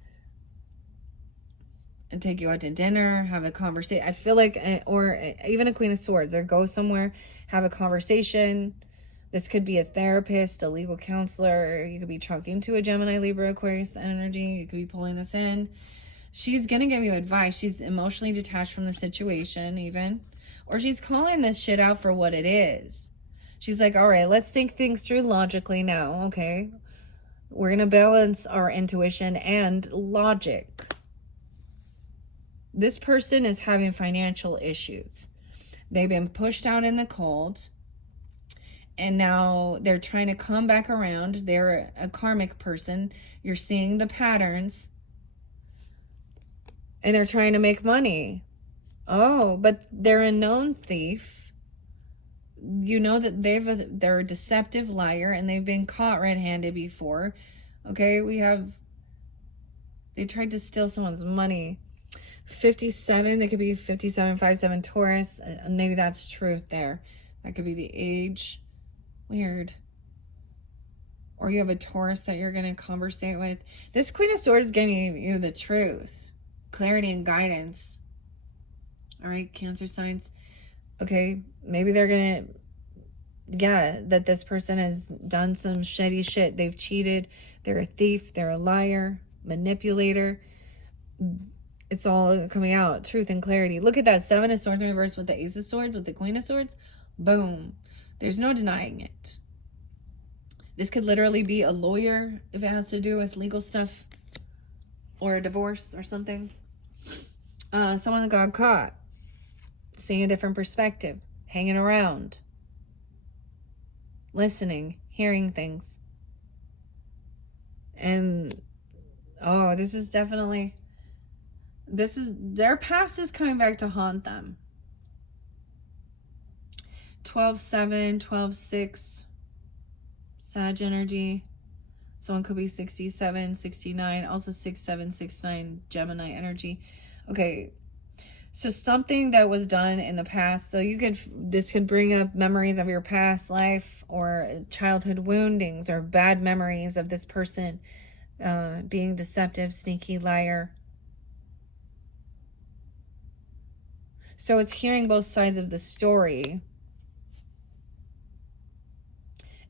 And take you out to dinner, have a conversation. I feel like, or even a Queen of Swords, or go somewhere, have a conversation. This could be a therapist, a legal counselor. You could be talking to a Gemini, Libra, Aquarius energy. You could be pulling this in. She's going to give you advice. She's emotionally detached from the situation even. Or she's calling this shit out for what it is. She's like, all right, let's think things through logically now, okay? We're going to balance our intuition and logic. This person is having financial issues. They've been pushed out in the cold. And now they're trying to come back around. They're a karmic person. You're seeing the patterns. And they're trying to make money. Oh, but they're a known thief. You know that they're a deceptive liar, and they've been caught red-handed before. Okay, they tried to steal someone's money. 57, they could be 57, 57 Taurus. Maybe that's truth there. That could be the age. Weird. Or you have a Taurus that you're going to conversate with. This Queen of Swords is giving you the truth. Clarity and guidance. All right, Cancer signs. Okay, maybe they're going to, yeah, that this person has done some shitty shit. They've cheated. They're a thief. They're a liar, manipulator. It's all coming out. Truth and clarity. Look at that. 7 of Swords in reverse with the Ace of Swords, with the Queen of Swords. Boom. There's no denying it. This could literally be a lawyer if it has to do with legal stuff. Or a divorce or something. Someone that got caught. Seeing a different perspective. Hanging around. Listening. Hearing things. And, oh, this is definitely... their past is coming back to haunt them. 12-7, 12-6, Sag energy. Someone could be 67, 69, also 6-7, 6-9, Gemini energy. Okay, so something that was done in the past. So this could bring up memories of your past life, or childhood woundings, or bad memories of this person being deceptive, sneaky, liar. So it's hearing both sides of the story.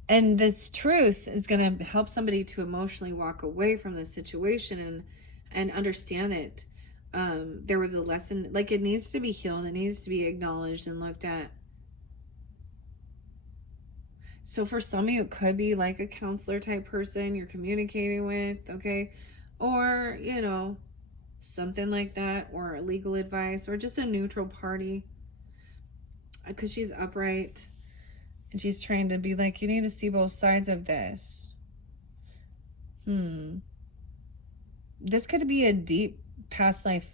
And this truth is going to help somebody to emotionally walk away from the situation and understand that there was a lesson. Like, it needs to be healed. It needs to be acknowledged and looked at. So for some of you, it could be like a counselor type person you're communicating with, okay? Or, you know, something like that, or legal advice, or just a neutral party. Because she's upright. And she's trying to be like, you need to see both sides of this. This could be a deep past life,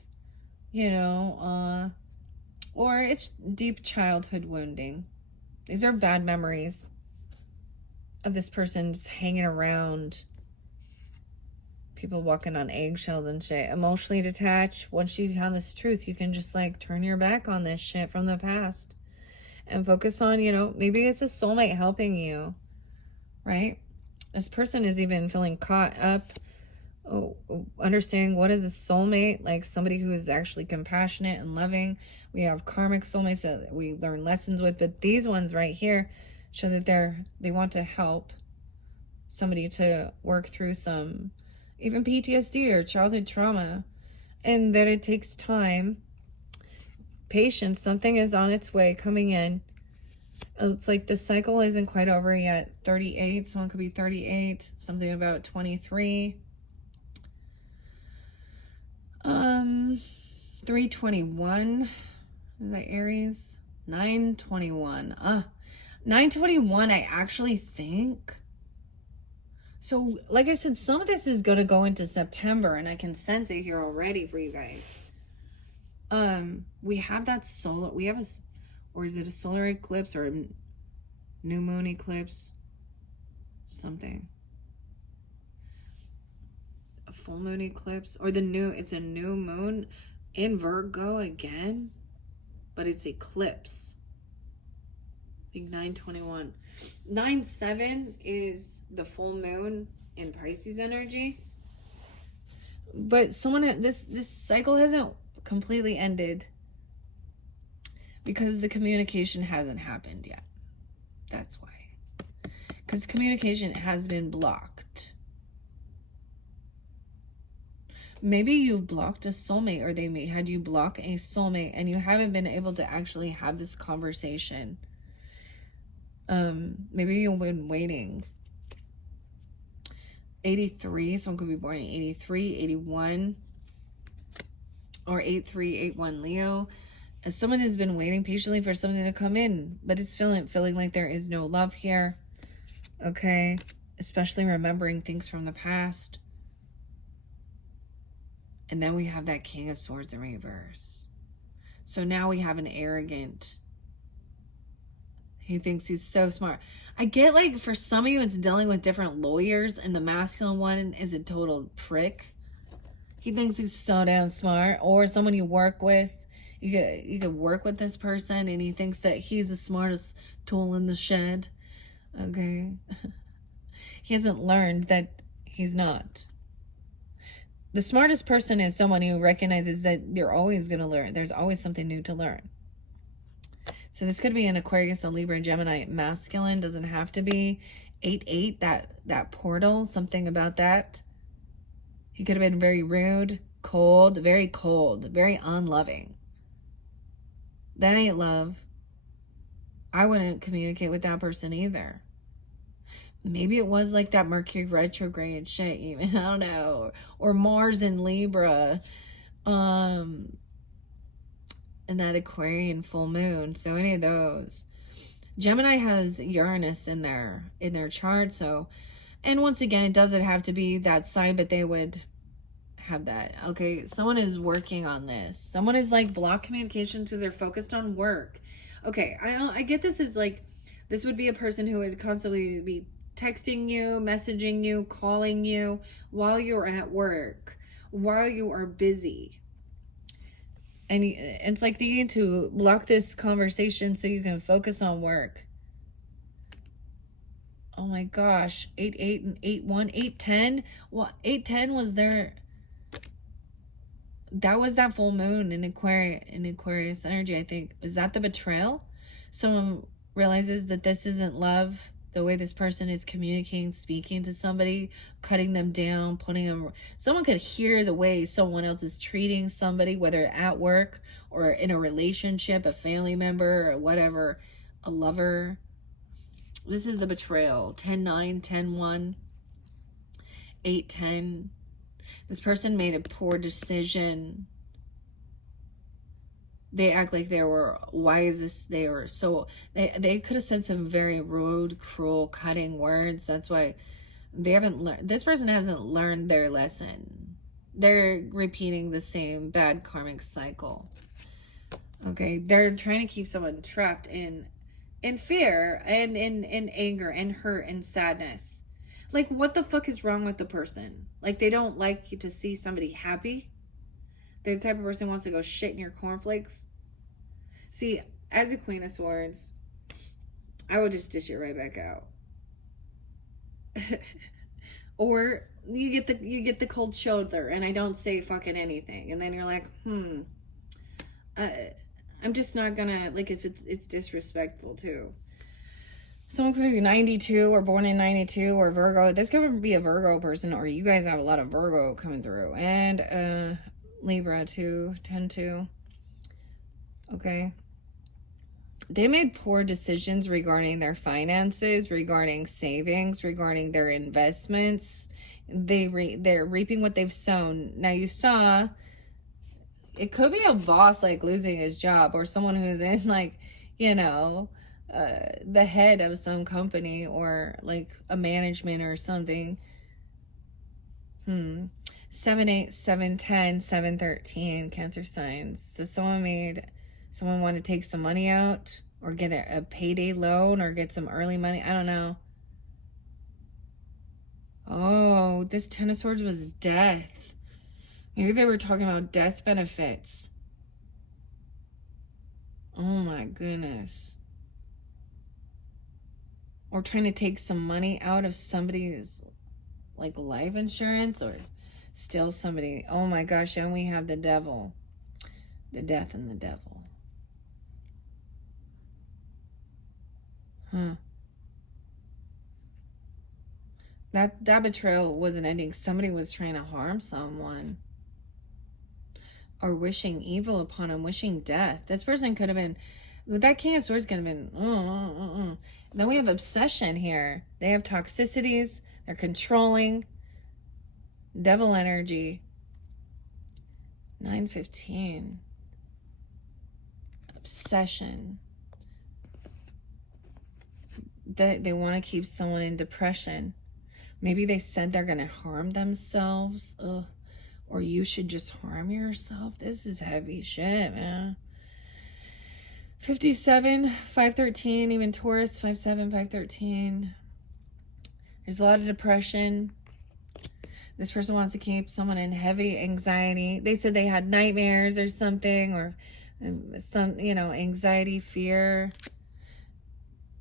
you know, or it's deep childhood wounding. These are bad memories of this person just hanging around. People walking on eggshells and shit. Emotionally detached. Once you have this truth, you can just like turn your back on this shit from the past. And focus on, you know, maybe it's a soulmate helping you, right? This person is even feeling caught up, understanding what is a soulmate, like somebody who is actually compassionate and loving. We have karmic soulmates that we learn lessons with, but these ones right here show that they want to help somebody to work through some, even PTSD or childhood trauma, and that it takes time. Patience, something is on its way, coming in. It's like the cycle isn't quite over yet. 38, someone could be 38, something about 23. 321, is that Aries? 921. 921, I actually think. So, like I said, some of this is going to go into September, and I can sense it here already for you guys. We have that solar, or is it a solar eclipse or a new moon eclipse? Something. A full moon eclipse, or it's a new moon in Virgo again, but it's eclipse. I think 9/21. 9/7 is the full moon in Pisces energy. But someone, this cycle hasn't completely ended because the communication hasn't happened yet. That's why. Because communication has been blocked. Maybe you've blocked a soulmate, or they may had you block a soulmate and you haven't been able to actually have this conversation. Maybe you've been waiting. 83, someone could be born in 83, 81, or 8381 Leo. Someone has been waiting patiently for something to come in, but it's feeling like there is no love here. Okay, especially remembering things from the past. And then we have that King of Swords in reverse. So now we have an arrogant. He thinks he's so smart. I get, like, for some of you, it's dealing with different lawyers, and the masculine one is a total prick. He thinks he's so damn smart. Or someone you work with. You could work with this person, and he thinks that he's the smartest tool in the shed. Okay? He hasn't learned that he's not. The smartest person is someone who recognizes that you're always going to learn. There's always something new to learn. So this could be an Aquarius, a Libra, Gemini masculine. Doesn't have to be. 8/8, that portal, something about that. He could have been very rude, cold, very unloving. That ain't love. I wouldn't communicate with that person either. Maybe it was like that Mercury retrograde shit even. I don't know. Or Mars in Libra. And that Aquarian full moon. So any of those. Gemini has Uranus in their chart. So, and once again, it doesn't have to be that sign, but they would have that. Okay, someone is working on this. Someone is like block communication, so they're focused on work. Okay, I get this is like, this would be a person who would constantly be texting you, messaging you, calling you while you're at work, while you are busy. And it's like they need to block this conversation so you can focus on work. Oh my gosh. 8/8 and 8/1. 8/10. Well, 8/10 was there. That was that full moon in Aquarius energy, I think. Is that the betrayal? Someone realizes that this isn't love. The way this person is communicating, speaking to somebody, cutting them down, putting them... Someone could hear the way someone else is treating somebody, whether at work or in a relationship, a family member or whatever, a lover. This is the betrayal. 10/9, 10/1, 8/10. This person made a poor decision. They act like they were wisest. They were so... They could have said some very rude, cruel, cutting words. That's why they haven't learned... This person hasn't learned their lesson. They're repeating the same bad karmic cycle. Okay? They're trying to keep someone trapped in fear and in anger and hurt and sadness. Like, what the fuck is wrong with the person? Like, they don't like you to see somebody happy. They're the type of person who wants to go shit in your cornflakes. See, as a Queen of Swords, I would just dish it right back out. Or you get the cold shoulder and I don't say fucking anything. And then you're like, I'm just not gonna, like, if it's disrespectful too. Someone could be 92 or born in 92 or Virgo. This could be a Virgo person, or you guys have a lot of Virgo coming through. And Libra too, 10/2. Okay. They made poor decisions regarding their finances, regarding savings, regarding their investments. They're reaping what they've sown. Now you saw, it could be a boss like losing his job, or someone who's in, like, you know, the head of some company, or like a management or something. 7/8, 7/10, 7/13 Cancer signs. So someone wanted to take some money out, or get a payday loan, or get some early money. I don't know. Oh, this Ten of Swords was death. Maybe they were talking about death benefits. Oh my goodness. or trying to take some money out of somebody's like life insurance, or steal somebody. Oh my gosh, and we have the devil, the death and the devil. That betrayal wasn't ending. Somebody was trying to harm someone, or wishing evil upon him, wishing death. This person could have been, that King of Swords could have been, Then we have obsession here. They have toxicities. They're controlling. Devil energy. 9:15. Obsession. They want to keep someone in depression. Maybe they said they're going to harm themselves. Ugh. Or you should just harm yourself. This is heavy shit, man. 57, 513, even Taurus, 57, 513. There's a lot of depression. This person wants to keep someone in heavy anxiety. They said they had nightmares or something, or some, anxiety, fear.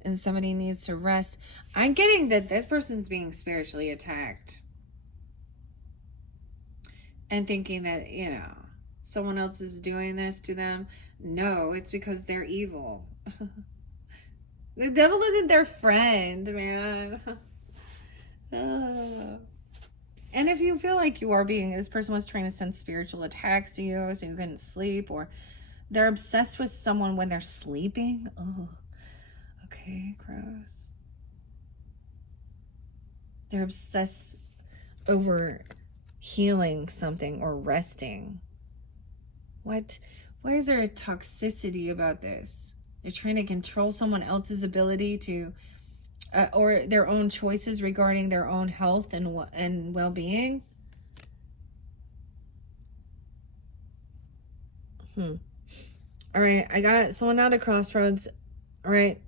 And somebody needs to rest. I'm getting that this person's being spiritually attacked. And thinking that, someone else is doing this to them. No, it's because they're evil. The devil isn't their friend, man. And if you feel like you are this person was trying to send spiritual attacks to you so you couldn't sleep, or they're obsessed with someone when they're sleeping. Oh, okay, gross. They're obsessed over healing something or resting. What? Why is there a toxicity about this? They're trying to control someone else's ability to, or their own choices regarding their own health and well-being. All right, I got someone out of crossroads. All right,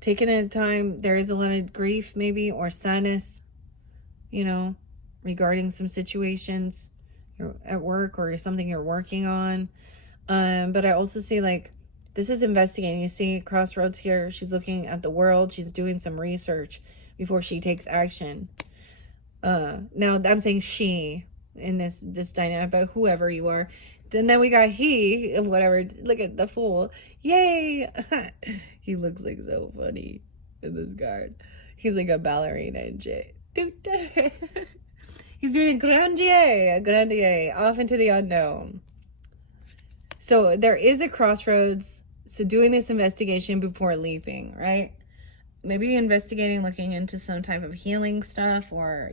taking a time. There is a lot of grief, maybe, or sadness, regarding some situations at work or something you're working on. But I also see, like, this is investigating. You see crossroads here. She's looking at the world. She's doing some research before she takes action. Now I'm saying she in this dynamic, but whoever you are. Then we got he, whatever. Look at the fool. Yay! He looks like so funny in this card. He's like a ballerina and shit. He's doing grandier, off into the unknown. So there is a crossroads. So doing this investigation before leaping, right? Maybe investigating, looking into some type of healing stuff, or,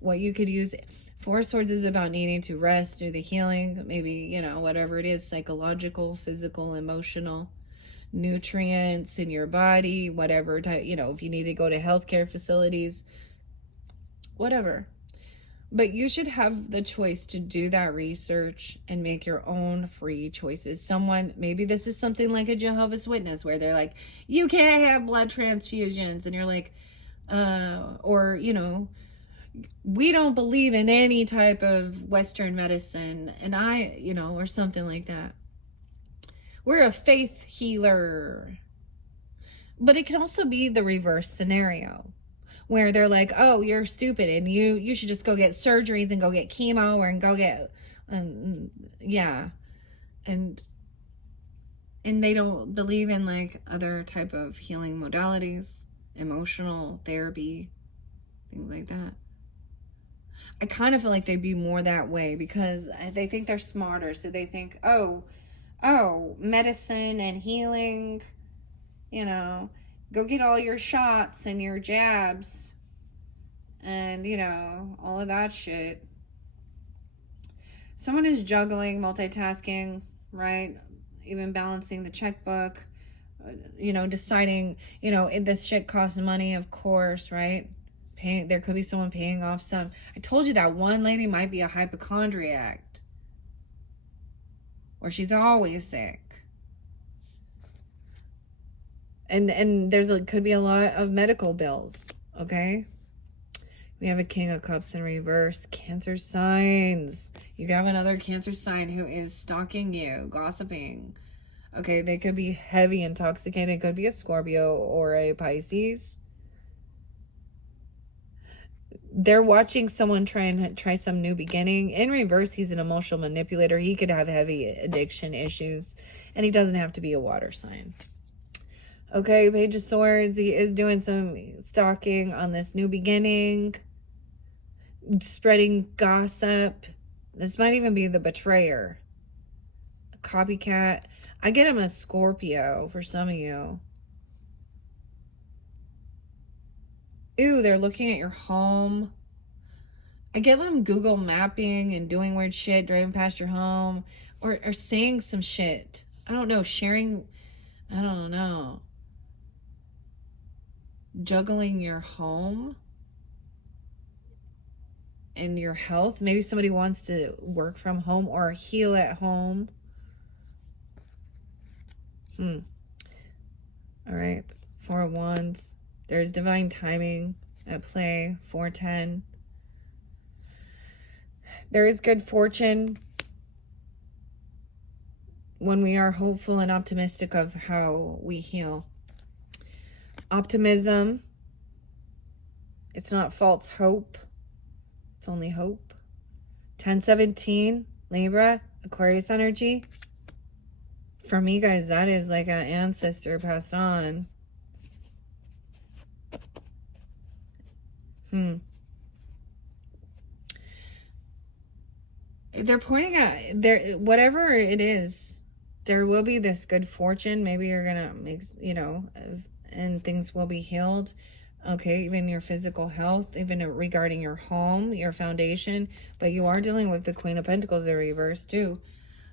what you could use. Four of Swords is about needing to rest, do the healing, maybe, whatever it is, psychological, physical, emotional, nutrients in your body, whatever type, if you need to go to healthcare facilities, whatever. But you should have the choice to do that research and make your own free choices. Maybe this is something like a Jehovah's Witness, where they're like, you can't have blood transfusions. And you're like, or, we don't believe in any type of Western medicine. And or something like that. We're a faith healer. But it can also be the reverse scenario, where they're like, oh, you're stupid and you should just go get surgeries and go get chemo and go get, and they don't believe in like other type of healing modalities, emotional therapy, things like that. I kind of feel like they'd be more that way because they think they're smarter. So they think, oh, medicine and healing, go get all your shots and your jabs and, all of that shit. Someone is juggling, multitasking, right? Even balancing the checkbook, deciding, this shit costs money, of course, right? There could be someone paying off some. I told you that one lady might be a hypochondriac, or she's always sick. And could be a lot of medical bills, okay? We have a King of Cups in reverse. Cancer signs. You have another Cancer sign who is stalking you, gossiping. Okay, they could be heavy intoxicated. It could be a Scorpio or a Pisces. They're watching someone try some new beginning. In reverse, he's an emotional manipulator. He could have heavy addiction issues, and he doesn't have to be a water sign. Okay, Page of Swords, he is doing some stalking on this new beginning, spreading gossip. This might even be the betrayer. A copycat. I get him a Scorpio for some of you. Ooh, they're looking at your home. I get them Google mapping and doing weird shit, driving past your home, or saying some shit. I don't know, sharing, I don't know. Juggling your home and your health. Maybe somebody wants to work from home or heal at home. All right, 4 of Wands. There's divine timing at play. 410. There is good fortune when we are hopeful and optimistic of how we heal. Optimism. It's not false hope. It's only hope. 1017, Libra, Aquarius energy. For me, guys, that is like an ancestor passed on. They're pointing at there, whatever it is, there will be this good fortune. Maybe you're gonna make, you know, and things will be healed. Okay, even your physical health, even regarding your home, your foundation. But you are dealing with the Queen of Pentacles in reverse too,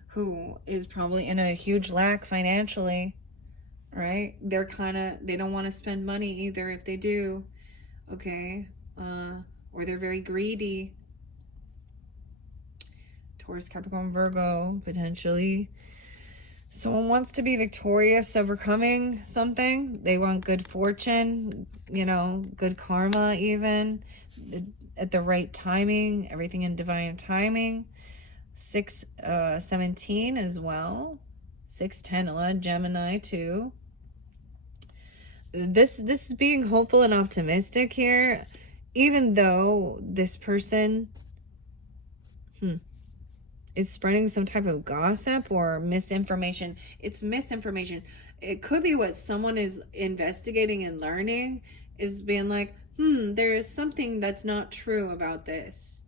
who is probably in a huge lack financially. Right? They're they don't want to spend money either if they do. Okay, or they're very greedy. Taurus, Capricorn, Virgo, potentially. Someone wants to be victorious, overcoming something. They want good fortune, you know, good karma even, at the right timing, everything in divine timing. 617 as well. 610, a lot of Gemini too. This is being hopeful and optimistic here, even though this person is spreading some type of gossip or misinformation. It's misinformation. It could be what someone is investigating and learning is being like, there is something that's not true about this.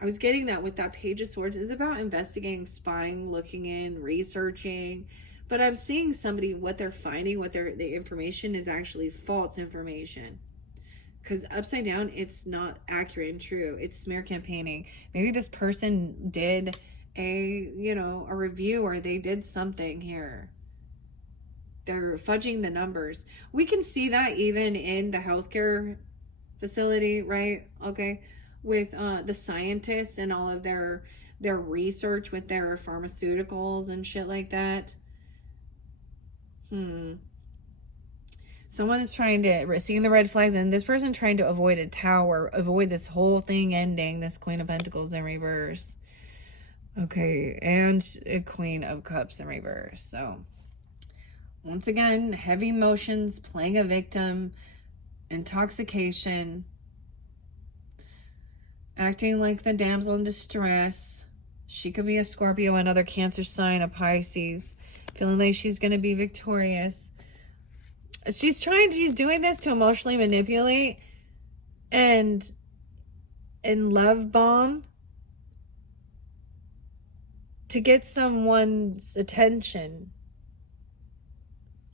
I was getting that with that Page of Swords. It's about investigating, spying, looking in, researching. But I'm seeing somebody, what they're finding, the information is actually false information. Because upside down, it's not accurate and true. It's smear campaigning. Maybe this person did a review, or they did something here. They're fudging the numbers. We can see that even in the healthcare facility, right? Okay. With the scientists and all of their research with their pharmaceuticals and shit like that. Someone is seeing the red flags, and this person trying to avoid a tower, avoid this whole thing ending, this Queen of Pentacles in reverse. Okay, and a Queen of Cups in reverse. So, once again, heavy emotions, playing a victim, intoxication, acting like the damsel in distress. She could be a Scorpio, another Cancer sign, a Pisces, feeling like she's going to be victorious. She's doing this to emotionally manipulate and love bomb to get someone's attention.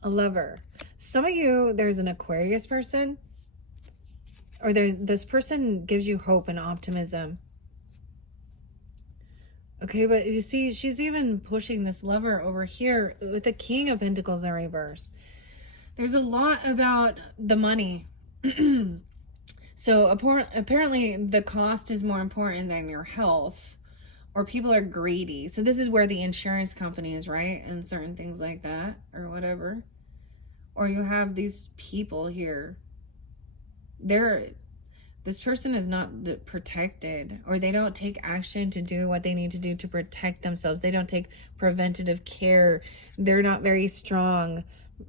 A lover. Some of you, there's an Aquarius person, or this person gives you hope and optimism. Okay, but you see, she's even pushing this lover over here with the King of Pentacles in reverse. There's a lot about the money. So apparently the cost is more important than your health, or people are greedy. So this is where the insurance company is, right? And certain things like that, or whatever. Or you have these people here. This person is not protected, or they don't take action to do what they need to do to protect themselves. They don't take preventative care. They're not very strong.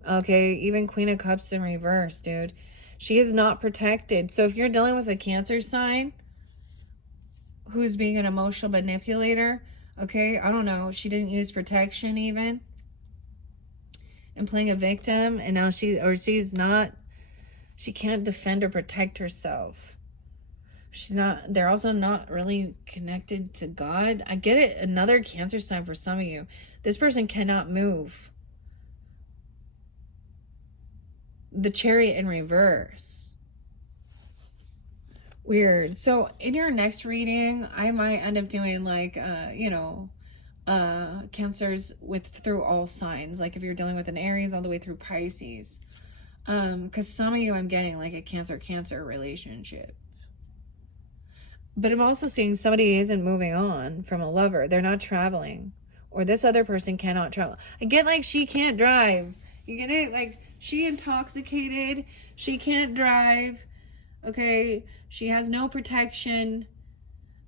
Okay, even Queen of Cups in reverse, dude. She is not protected. So if you're dealing with a Cancer sign who's being an emotional manipulator, okay, I don't know, she didn't use protection even, and playing a victim, and now she's not, she can't defend or protect herself. She's not, they're also not really connected to God. I get it. Another Cancer sign for some of you. This person cannot move. The Chariot in reverse. Weird. So in your next reading, I might end up doing like, Cancers through all signs. Like if you're dealing with an Aries all the way through Pisces. Because some of you, I'm getting like a Cancer relationship. But I'm also seeing somebody isn't moving on from a lover. They're not traveling. Or this other person cannot travel. I get like she can't drive. You get it? Like she intoxicated. She can't drive. Okay? She has no protection.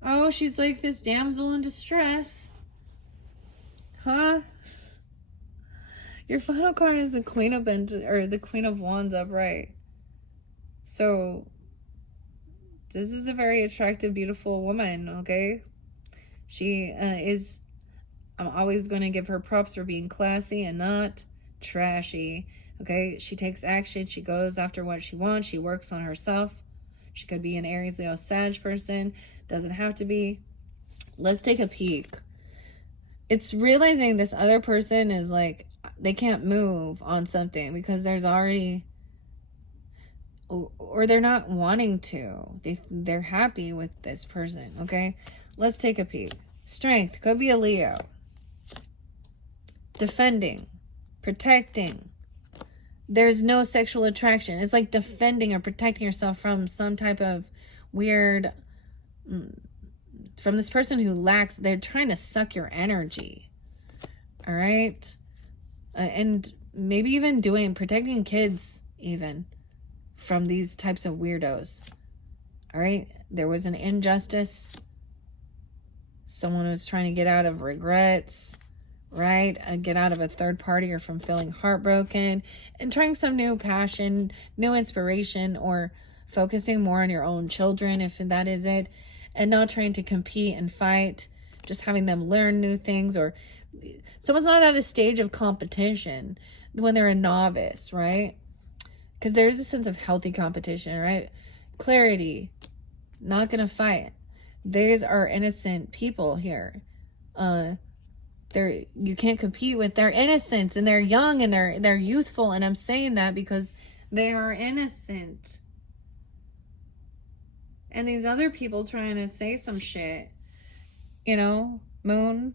Oh, she's like this damsel in distress. Huh? Your final card is the Queen of the Queen of Wands upright. So this is a very attractive, beautiful woman, okay? She is, I'm always going to give her props for being classy and not trashy, okay? She takes action. She goes after what she wants. She works on herself. She could be an Aries, Leo, Sag person. Doesn't have to be. Let's take a peek. It's realizing this other person is like, they can't move on something because there's already, or they're not wanting to. They're happy with this person, okay? Let's take a peek. Strength, could be a Leo. Defending, protecting. There's no sexual attraction. It's like defending or protecting yourself from some type of weird, from this person who lacks, they're trying to suck your energy. All right? And maybe even protecting kids even from these types of weirdos. All right? There was an injustice. Someone was trying to get out of regrets, right? Get out of a third party or from feeling heartbroken and trying some new passion, new inspiration, or focusing more on your own children, if that is it, and not trying to compete and fight, just having them learn new things. Or someone's not at a stage of competition when they're a novice, right? Because there's a sense of healthy competition, right? Clarity, not gonna fight. These are innocent people here. You can't compete with their innocence, and they're young and they're youthful, and I'm saying that because they are innocent. And these other people trying to say some shit, Moon.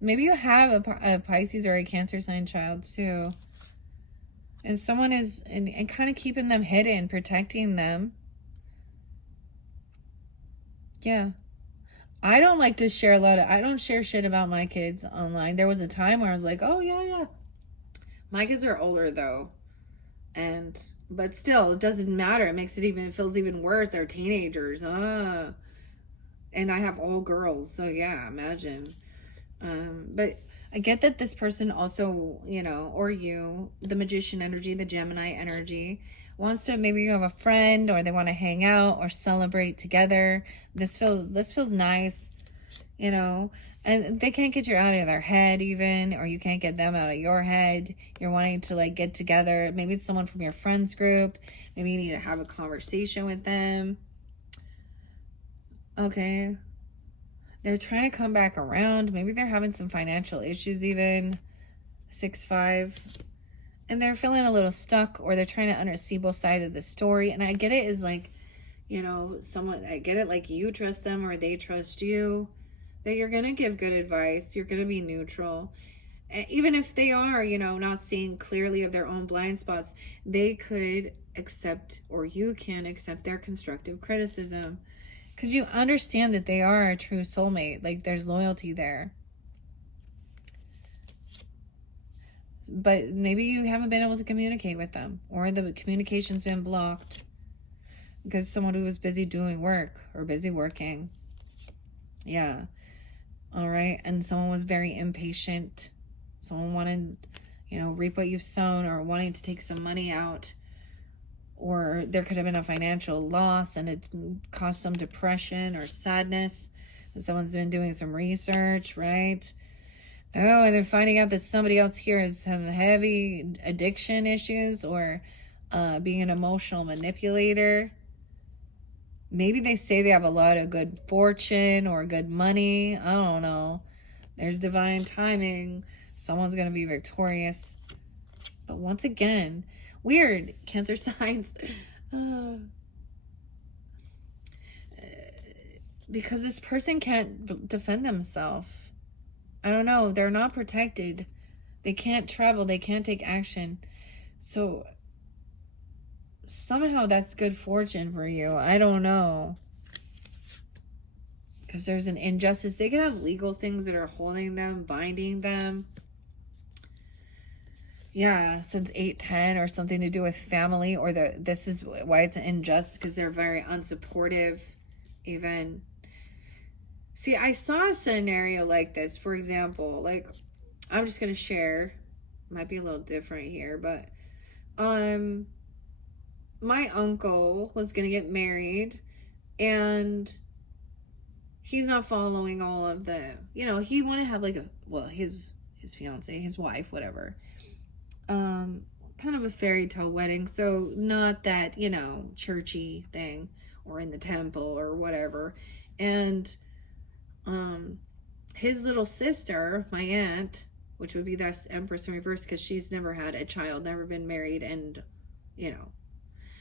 Maybe you have a Pisces or a Cancer sign child too. And someone is and kind of keeping them hidden, protecting them. Yeah. I don't like to share I don't share shit about my kids online. There was a time where I was like, oh yeah. My kids are older though. But still, it doesn't matter. It feels even worse. They're teenagers. And I have all girls. So yeah, imagine. But I get that this person also, or you, the Magician energy, the Gemini energy, wants to, maybe you have a friend or they want to hang out or celebrate together. This feels nice, and they can't get you out of their head even, or you can't get them out of your head. You're wanting to like get together. Maybe it's someone from your friends group. Maybe you need to have a conversation with them. Okay. They're trying to come back around. Maybe they're having some financial issues even. 6-5. And they're feeling a little stuck, or they're trying to see both sides of the story. And I get it is like, I get it like you trust them or they trust you. That you're going to give good advice. You're going to be neutral. Even if they are, not seeing clearly of their own blind spots, they could accept, or you can accept, their constructive criticism. Because you understand that they are a true soulmate. Like, there's loyalty there. But maybe you haven't been able to communicate with them. Or the communication's been blocked. Because someone who was busy doing work. Or busy working. Yeah. Alright. And someone was very impatient. Someone wanted, reap what you've sown. Or wanting to take some money out. or there could have been a financial loss and it caused some depression or sadness. And someone's been doing some research, right? Oh, and then finding out that somebody else here has some heavy addiction issues or being an emotional manipulator. Maybe they say they have a lot of good fortune or good money. I don't know. There's divine timing. Someone's going to be victorious. But once again, weird, Cancer signs. Because this person can't defend themselves. I don't know. They're not protected. They can't travel. They can't take action. So somehow that's good fortune for you. I don't know. Because there's an injustice. They could have legal things that are holding them, binding them. Yeah, since 810 or something to do with family, or this is why it's unjust, because they're very unsupportive even. See, I saw a scenario like this, for example, like, I'm just going to share, might be a little different here, but, my uncle was going to get married, and he's not following all of the, you know, he wanted to have like his fiance, his wife, whatever, kind of a fairy tale wedding, so not that, you know, churchy thing, or in the temple, or whatever, and, his little sister, my aunt, which would be this Empress in reverse, because she's never had a child, never been married, and, you know,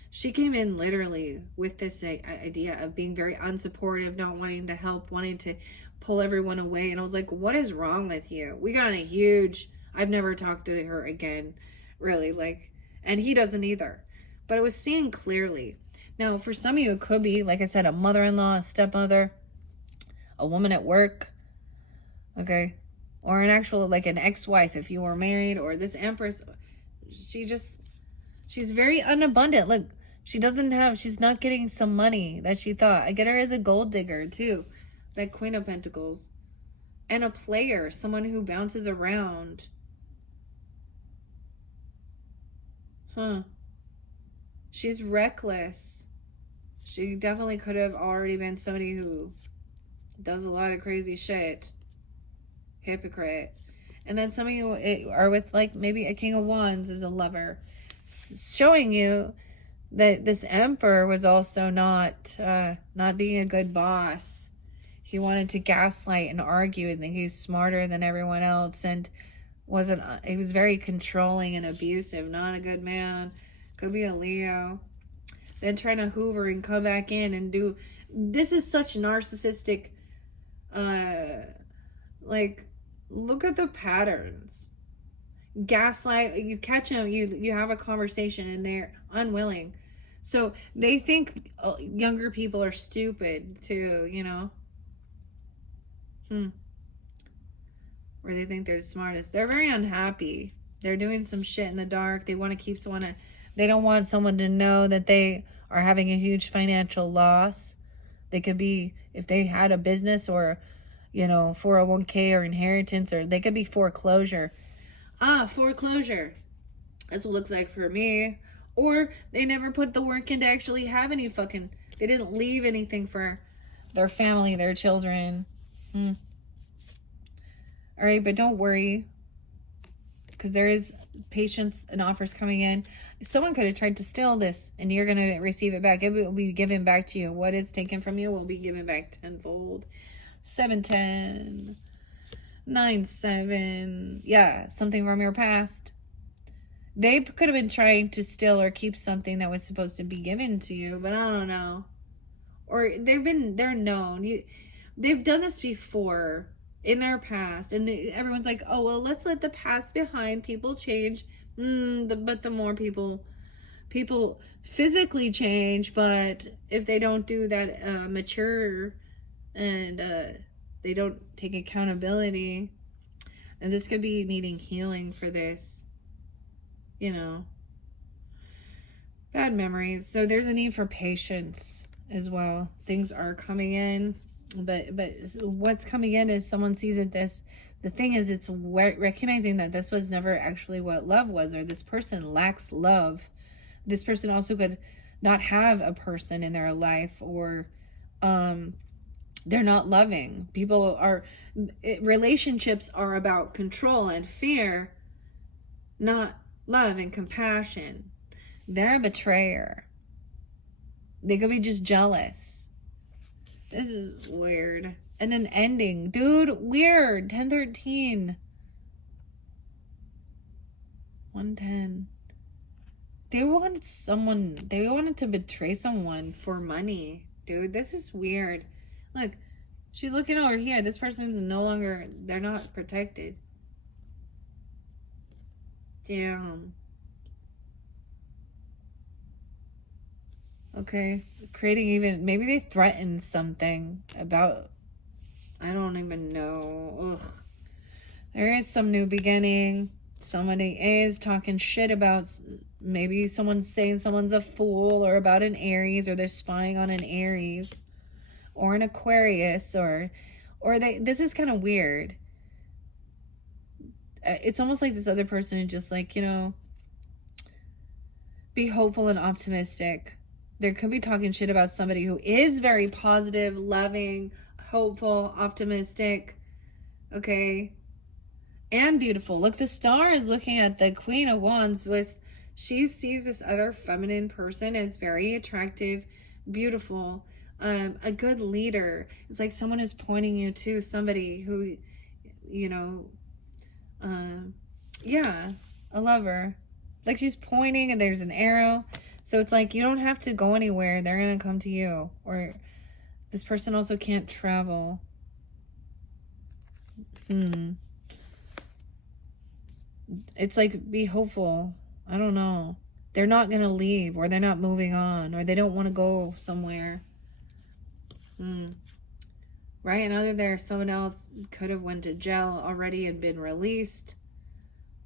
she came in literally with this idea of being very unsupportive, not wanting to help, wanting to pull everyone away, and I was like, what is wrong with you? We got in a huge, I've never talked to her again, really, like, and he doesn't either, but I was seeing clearly. Now, for some of you, it could be, like I said, a mother-in-law, a stepmother, a woman at work, okay, or an actual, like an ex-wife if you were married, or this Empress, she's very unabundant. Look, she's not getting some money that she thought. I get her as a gold digger too, that Queen of Pentacles, and a player, someone who bounces around. She's reckless. She definitely could have already been somebody who does a lot of crazy shit. Hypocrite. And then some of you are with, like, maybe a King of Wands as a lover, showing you that this Emperor was also not being a good boss. He wanted to gaslight and argue and think he's smarter than everyone else, and he was very controlling and abusive. Not a good man. Could be a Leo. Then trying to hoover and come back in and do. This is such narcissistic. Like, look at the patterns. Gaslight. You catch them. You have a conversation and they're unwilling. So they think younger people are stupid too. You know. Or they think they're the smartest. They're very unhappy. They're doing some shit in the dark. They want to keep someone. They don't want someone to know that they are having a huge financial loss. They could be, if they had a business or, you know, 401k or inheritance, or they could be foreclosure. Foreclosure. That's what it looks like for me. Or they never put the work in to actually have any fucking, they didn't leave anything for their family, their children. All right, but don't worry, because there is patience and offers coming in. Someone could have tried to steal this, and you're going to receive it back. It will be given back to you. What is taken from you will be given back tenfold. 710, 9-7. Yeah, something from your past. They could have been trying to steal or keep something that was supposed to be given to you, but I don't know. Or they're known. They've done this before in their past, and everyone's like, oh, well, let's let the past behind. People change. But the more people physically change, but if they don't do that mature and they don't take accountability, and this could be needing healing for this, you know, bad memories. So there's a need for patience as well. Things are coming in, but what's coming in is someone sees it this. The thing is, it's recognizing that this was never actually what love was, or this person lacks love. this person also could not have a person in their life, or they're not loving. Relationships are about control and fear, not love and compassion. They're a betrayer. They could be just jealous. This is weird. And an ending. Dude, weird. 1013. 110. They wanted to betray someone for money. Dude, this is weird. Look, she's looking over here. This person's no longer, they're not protected. Damn. Okay. Maybe they threatened something about, I don't even know. Ugh. There is some new beginning. Somebody is talking shit about, maybe someone's saying someone's a fool, or about an Aries, or they're spying on an Aries or an Aquarius, or this is kind of weird. It's almost like this other person is just like, be hopeful and optimistic. There could be talking shit about somebody who is very positive, loving, hopeful, optimistic, okay, and beautiful. Look, the star is looking at the Queen of Wands she sees this other feminine person as very attractive, beautiful, a good leader. It's like someone is pointing you to somebody who, yeah, a lover. Like she's pointing and there's an arrow. So it's like you don't have to go anywhere. They're going to come to you. Or this person also can't travel. It's like, be hopeful. I don't know. They're not going to leave, or they're not moving on, or they don't want to go somewhere. Right? And other there, someone else could have went to jail already and been released.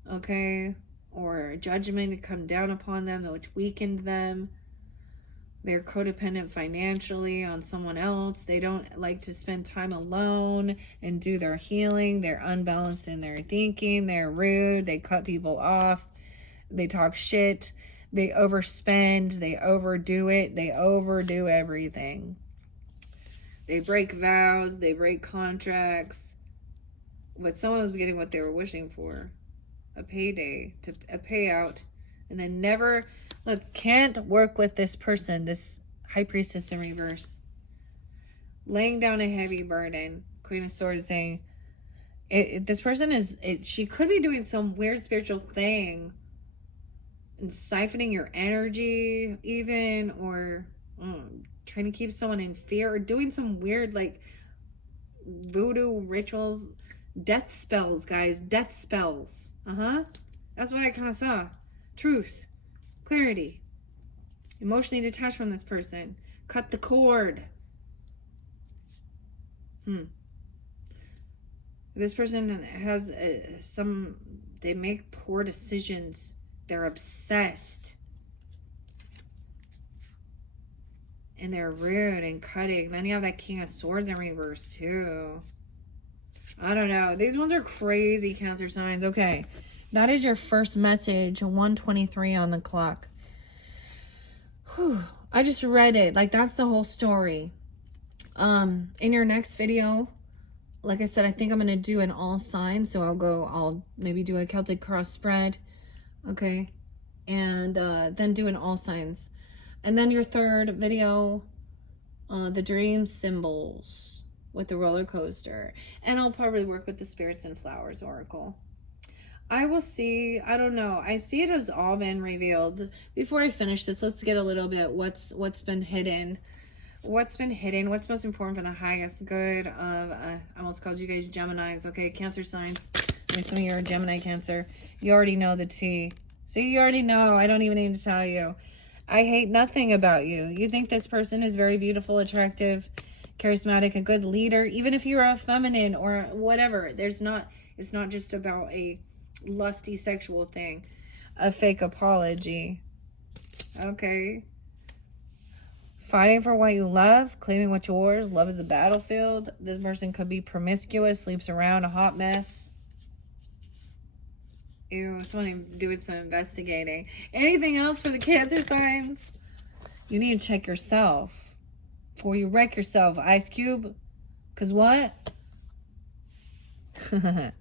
Okay? Or judgment had come down upon them, which weakened them. They're codependent financially on someone else. They don't like to spend time alone and do their healing. They're unbalanced in their thinking. They're rude. They cut people off. They talk shit. They overspend. They overdo it. They overdo everything. They break vows. They break contracts. But someone was getting what they were wishing for. A payday, a payout. And then never... Look, can't work with this person, this High Priestess in reverse. Laying down a heavy burden. Queen of Swords saying, this person she could be doing some weird spiritual thing. And siphoning your energy, even. Or trying to keep someone in fear. Or doing some weird, like, voodoo rituals. Death spells, guys. Death spells. That's what I kind of saw. Truth. Clarity. Emotionally detached from this person. Cut the cord. This person has they make poor decisions. They're obsessed. And they're rude and cutting. Then you have that King of Swords in reverse too. I don't know. These ones are crazy, Cancer signs. Okay. That is your first message, 1:23 on the clock. Whew. I just read it. Like, that's the whole story. In your next video, like I said, I think I'm going to do an all signs. So I'll maybe do a Celtic cross spread. Okay. And then do an all signs. And then your third video, the dream symbols with the roller coaster. And I'll probably work with the Spirits and Flowers Oracle. I will see. I don't know. I see it has all been revealed. Before I finish this, let's get a little bit what's been hidden. What's been hidden? What's most important for the highest good of, I almost called you guys Geminis, okay? Cancer signs. Maybe some of you are Gemini, Cancer. You already know the tea. See, you already know. I don't even need to tell you. I hate nothing about you. You think this person is very beautiful, attractive, charismatic, a good leader. Even if you're a feminine or whatever, it's not just about a lusty sexual thing. A fake apology. Okay. Fighting for what you love, claiming what's yours. Love is a battlefield. This person could be promiscuous, sleeps around, a hot mess. Ew, someone doing some investigating. Anything else for the Cancer signs? You need to check yourself before you wreck yourself, Ice Cube. Because what? I'm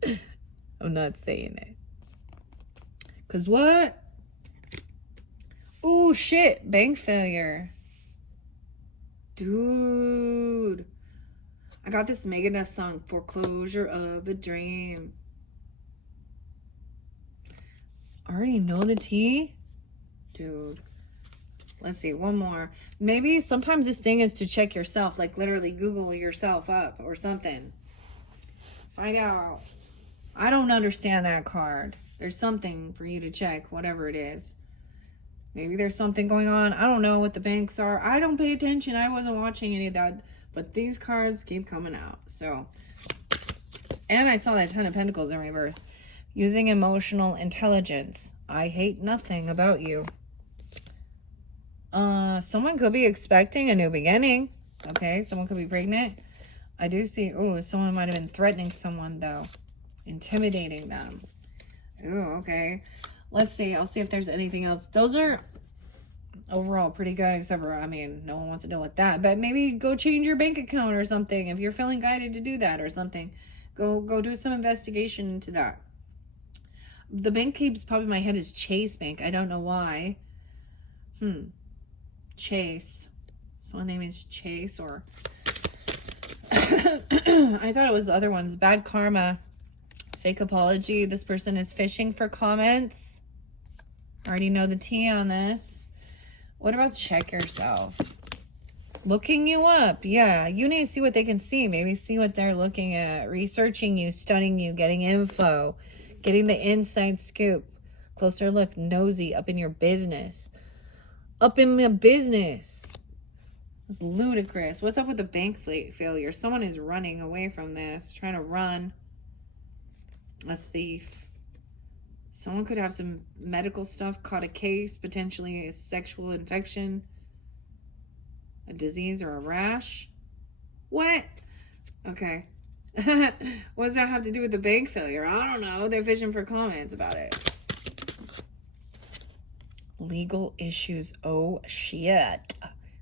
not saying it. Because what? Oh, shit. Bank failure. Dude. I got this Megadeth song, Foreclosure of a Dream. Already know the tea? Dude. Let's see, one more. Maybe sometimes this thing is to check yourself, like literally Google yourself up or something. Find out. I don't understand that card. There's something for you to check, whatever it is. Maybe there's something going on. I don't know what the banks are. I don't pay attention. I wasn't watching any of that. But these cards keep coming out. So, and I saw that 10 of Pentacles in reverse. Using emotional intelligence. I hate nothing about you. Someone could be expecting a new beginning. Okay, someone could be pregnant. I do see, oh, someone might have been threatening someone though. Intimidating them. Oh, okay. Let's see. I'll see if there's anything else. Those are overall pretty good, except for, I mean, no one wants to deal with that. But maybe go change your bank account or something if you're feeling guided to do that or something. Go do some investigation into that. The bank keeps popping in my head is Chase Bank. I don't know why. Chase. Someone's name is Chase or... I thought it was the other ones. Bad karma. Fake apology. This person is fishing for comments. I already know the tea on this. What about check yourself? Looking you up. Yeah, you need to see what they can see. Maybe see what they're looking at. Researching you, studying you, getting info. Getting the inside scoop. Closer look, nosy, up in your business. Up in my business. It's ludicrous. What's up with the bank failure? Someone is running away from this. Trying to run. A thief. Someone could have some medical stuff. Caught a case. Potentially a sexual infection. A disease or a rash. What? Okay. What does that have to do with the bank failure? I don't know. They're fishing for comments about it. Legal issues. Oh, shit.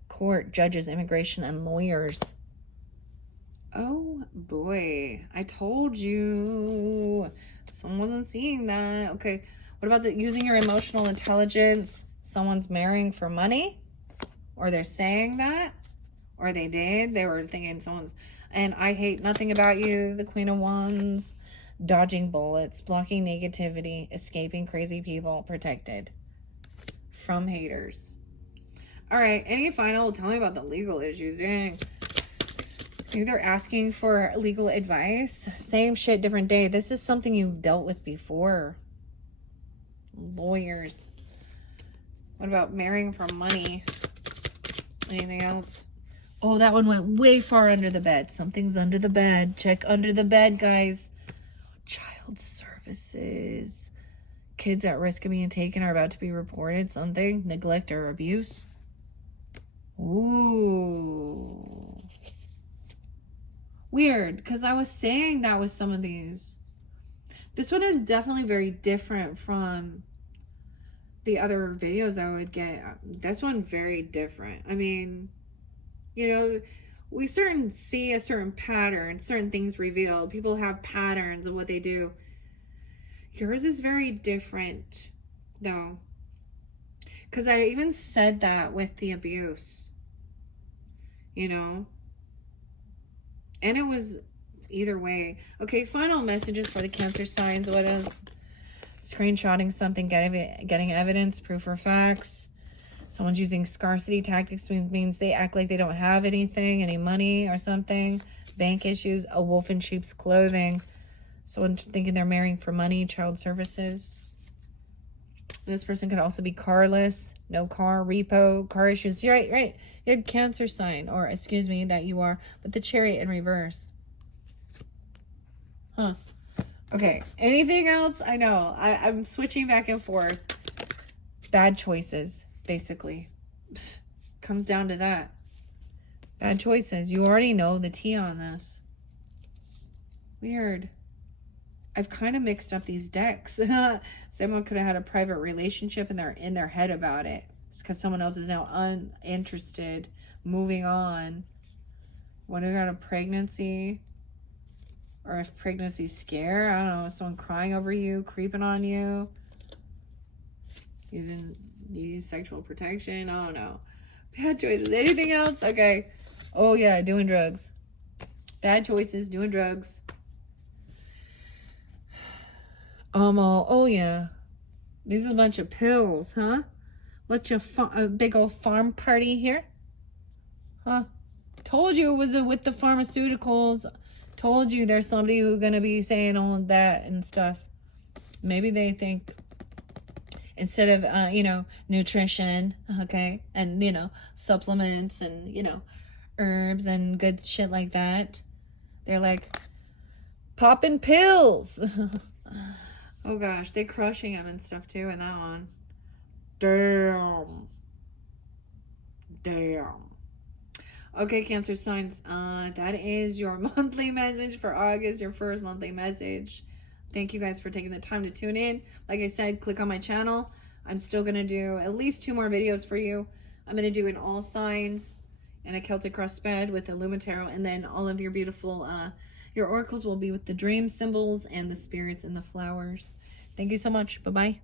Court, judges, immigration, and lawyers. Oh, boy. I told you. Someone wasn't seeing that. Okay. What about using your emotional intelligence? Someone's marrying for money? Or they're saying that? Or they did. They were thinking someone's... And I hate nothing about you. The Queen of Wands. Dodging bullets. Blocking negativity. Escaping crazy people. Protected from haters. All right. Any final? Tell me about the legal issues. Dang. Maybe they're asking for legal advice. Same shit, different day. This is something you've dealt with before. Lawyers. What about marrying for money? Anything else? Oh, that one went way far under the bed. Something's under the bed. Check under the bed, guys. Child services. Kids at risk of being taken are about to be reported. Something. Neglect or abuse. Ooh. Weird, because I was saying that with some of these. This one is definitely very different from the other videos I would get. This one very different. I mean... You know, we see a certain pattern, certain things revealed. People have patterns of what they do. Yours is very different, though. Because I even said that with the abuse. You know? And it was either way. Okay, final messages for the Cancer signs. What is screenshotting something, getting evidence, proof or facts. Someone's using scarcity tactics, means they act like they don't have anything, any money or something. Bank issues, a wolf in sheep's clothing. Someone thinking they're marrying for money, child services. This person could also be carless, no car, repo, car issues. You're right. You're Cancer sign, or excuse me, that you are, but the Chariot in reverse. Huh. Okay, anything else? I know, I'm switching back and forth. Bad choices. Basically, comes down to that. Bad choices. You already know the tea on this. Weird. I've kind of mixed up these decks. Someone could have had a private relationship and they're in their head about it. It's because someone else is now uninterested, moving on. What do we got? A pregnancy? Or if pregnancy scare? I don't know. Someone crying over you, creeping on you. Use sexual protection. I don't know. Bad choices. Anything else? Okay. Oh, yeah. Doing drugs. Bad choices. Doing drugs. Oh, yeah. These are a bunch of pills, huh? What's your a big old farm party here? Huh? Told you it was with the pharmaceuticals. Told you there's somebody who's going to be saying all of that and stuff. Maybe they think instead of, you know, nutrition, okay, and, you know, supplements and, you know, herbs and good shit like that, they're like, popping pills. Oh, gosh, they're crushing them and stuff, too, in that one. Damn. Okay, Cancer signs, that is your monthly message for August, your first monthly message. Thank you guys for taking the time to tune in. Like I said, click on my channel. I'm still going to do at least 2 more videos for you. I'm going to do an all signs and a Celtic cross spread with the Lumitaro, and then all of your beautiful, your oracles will be with the dream symbols and the spirits and the flowers. Thank you so much. Bye-bye.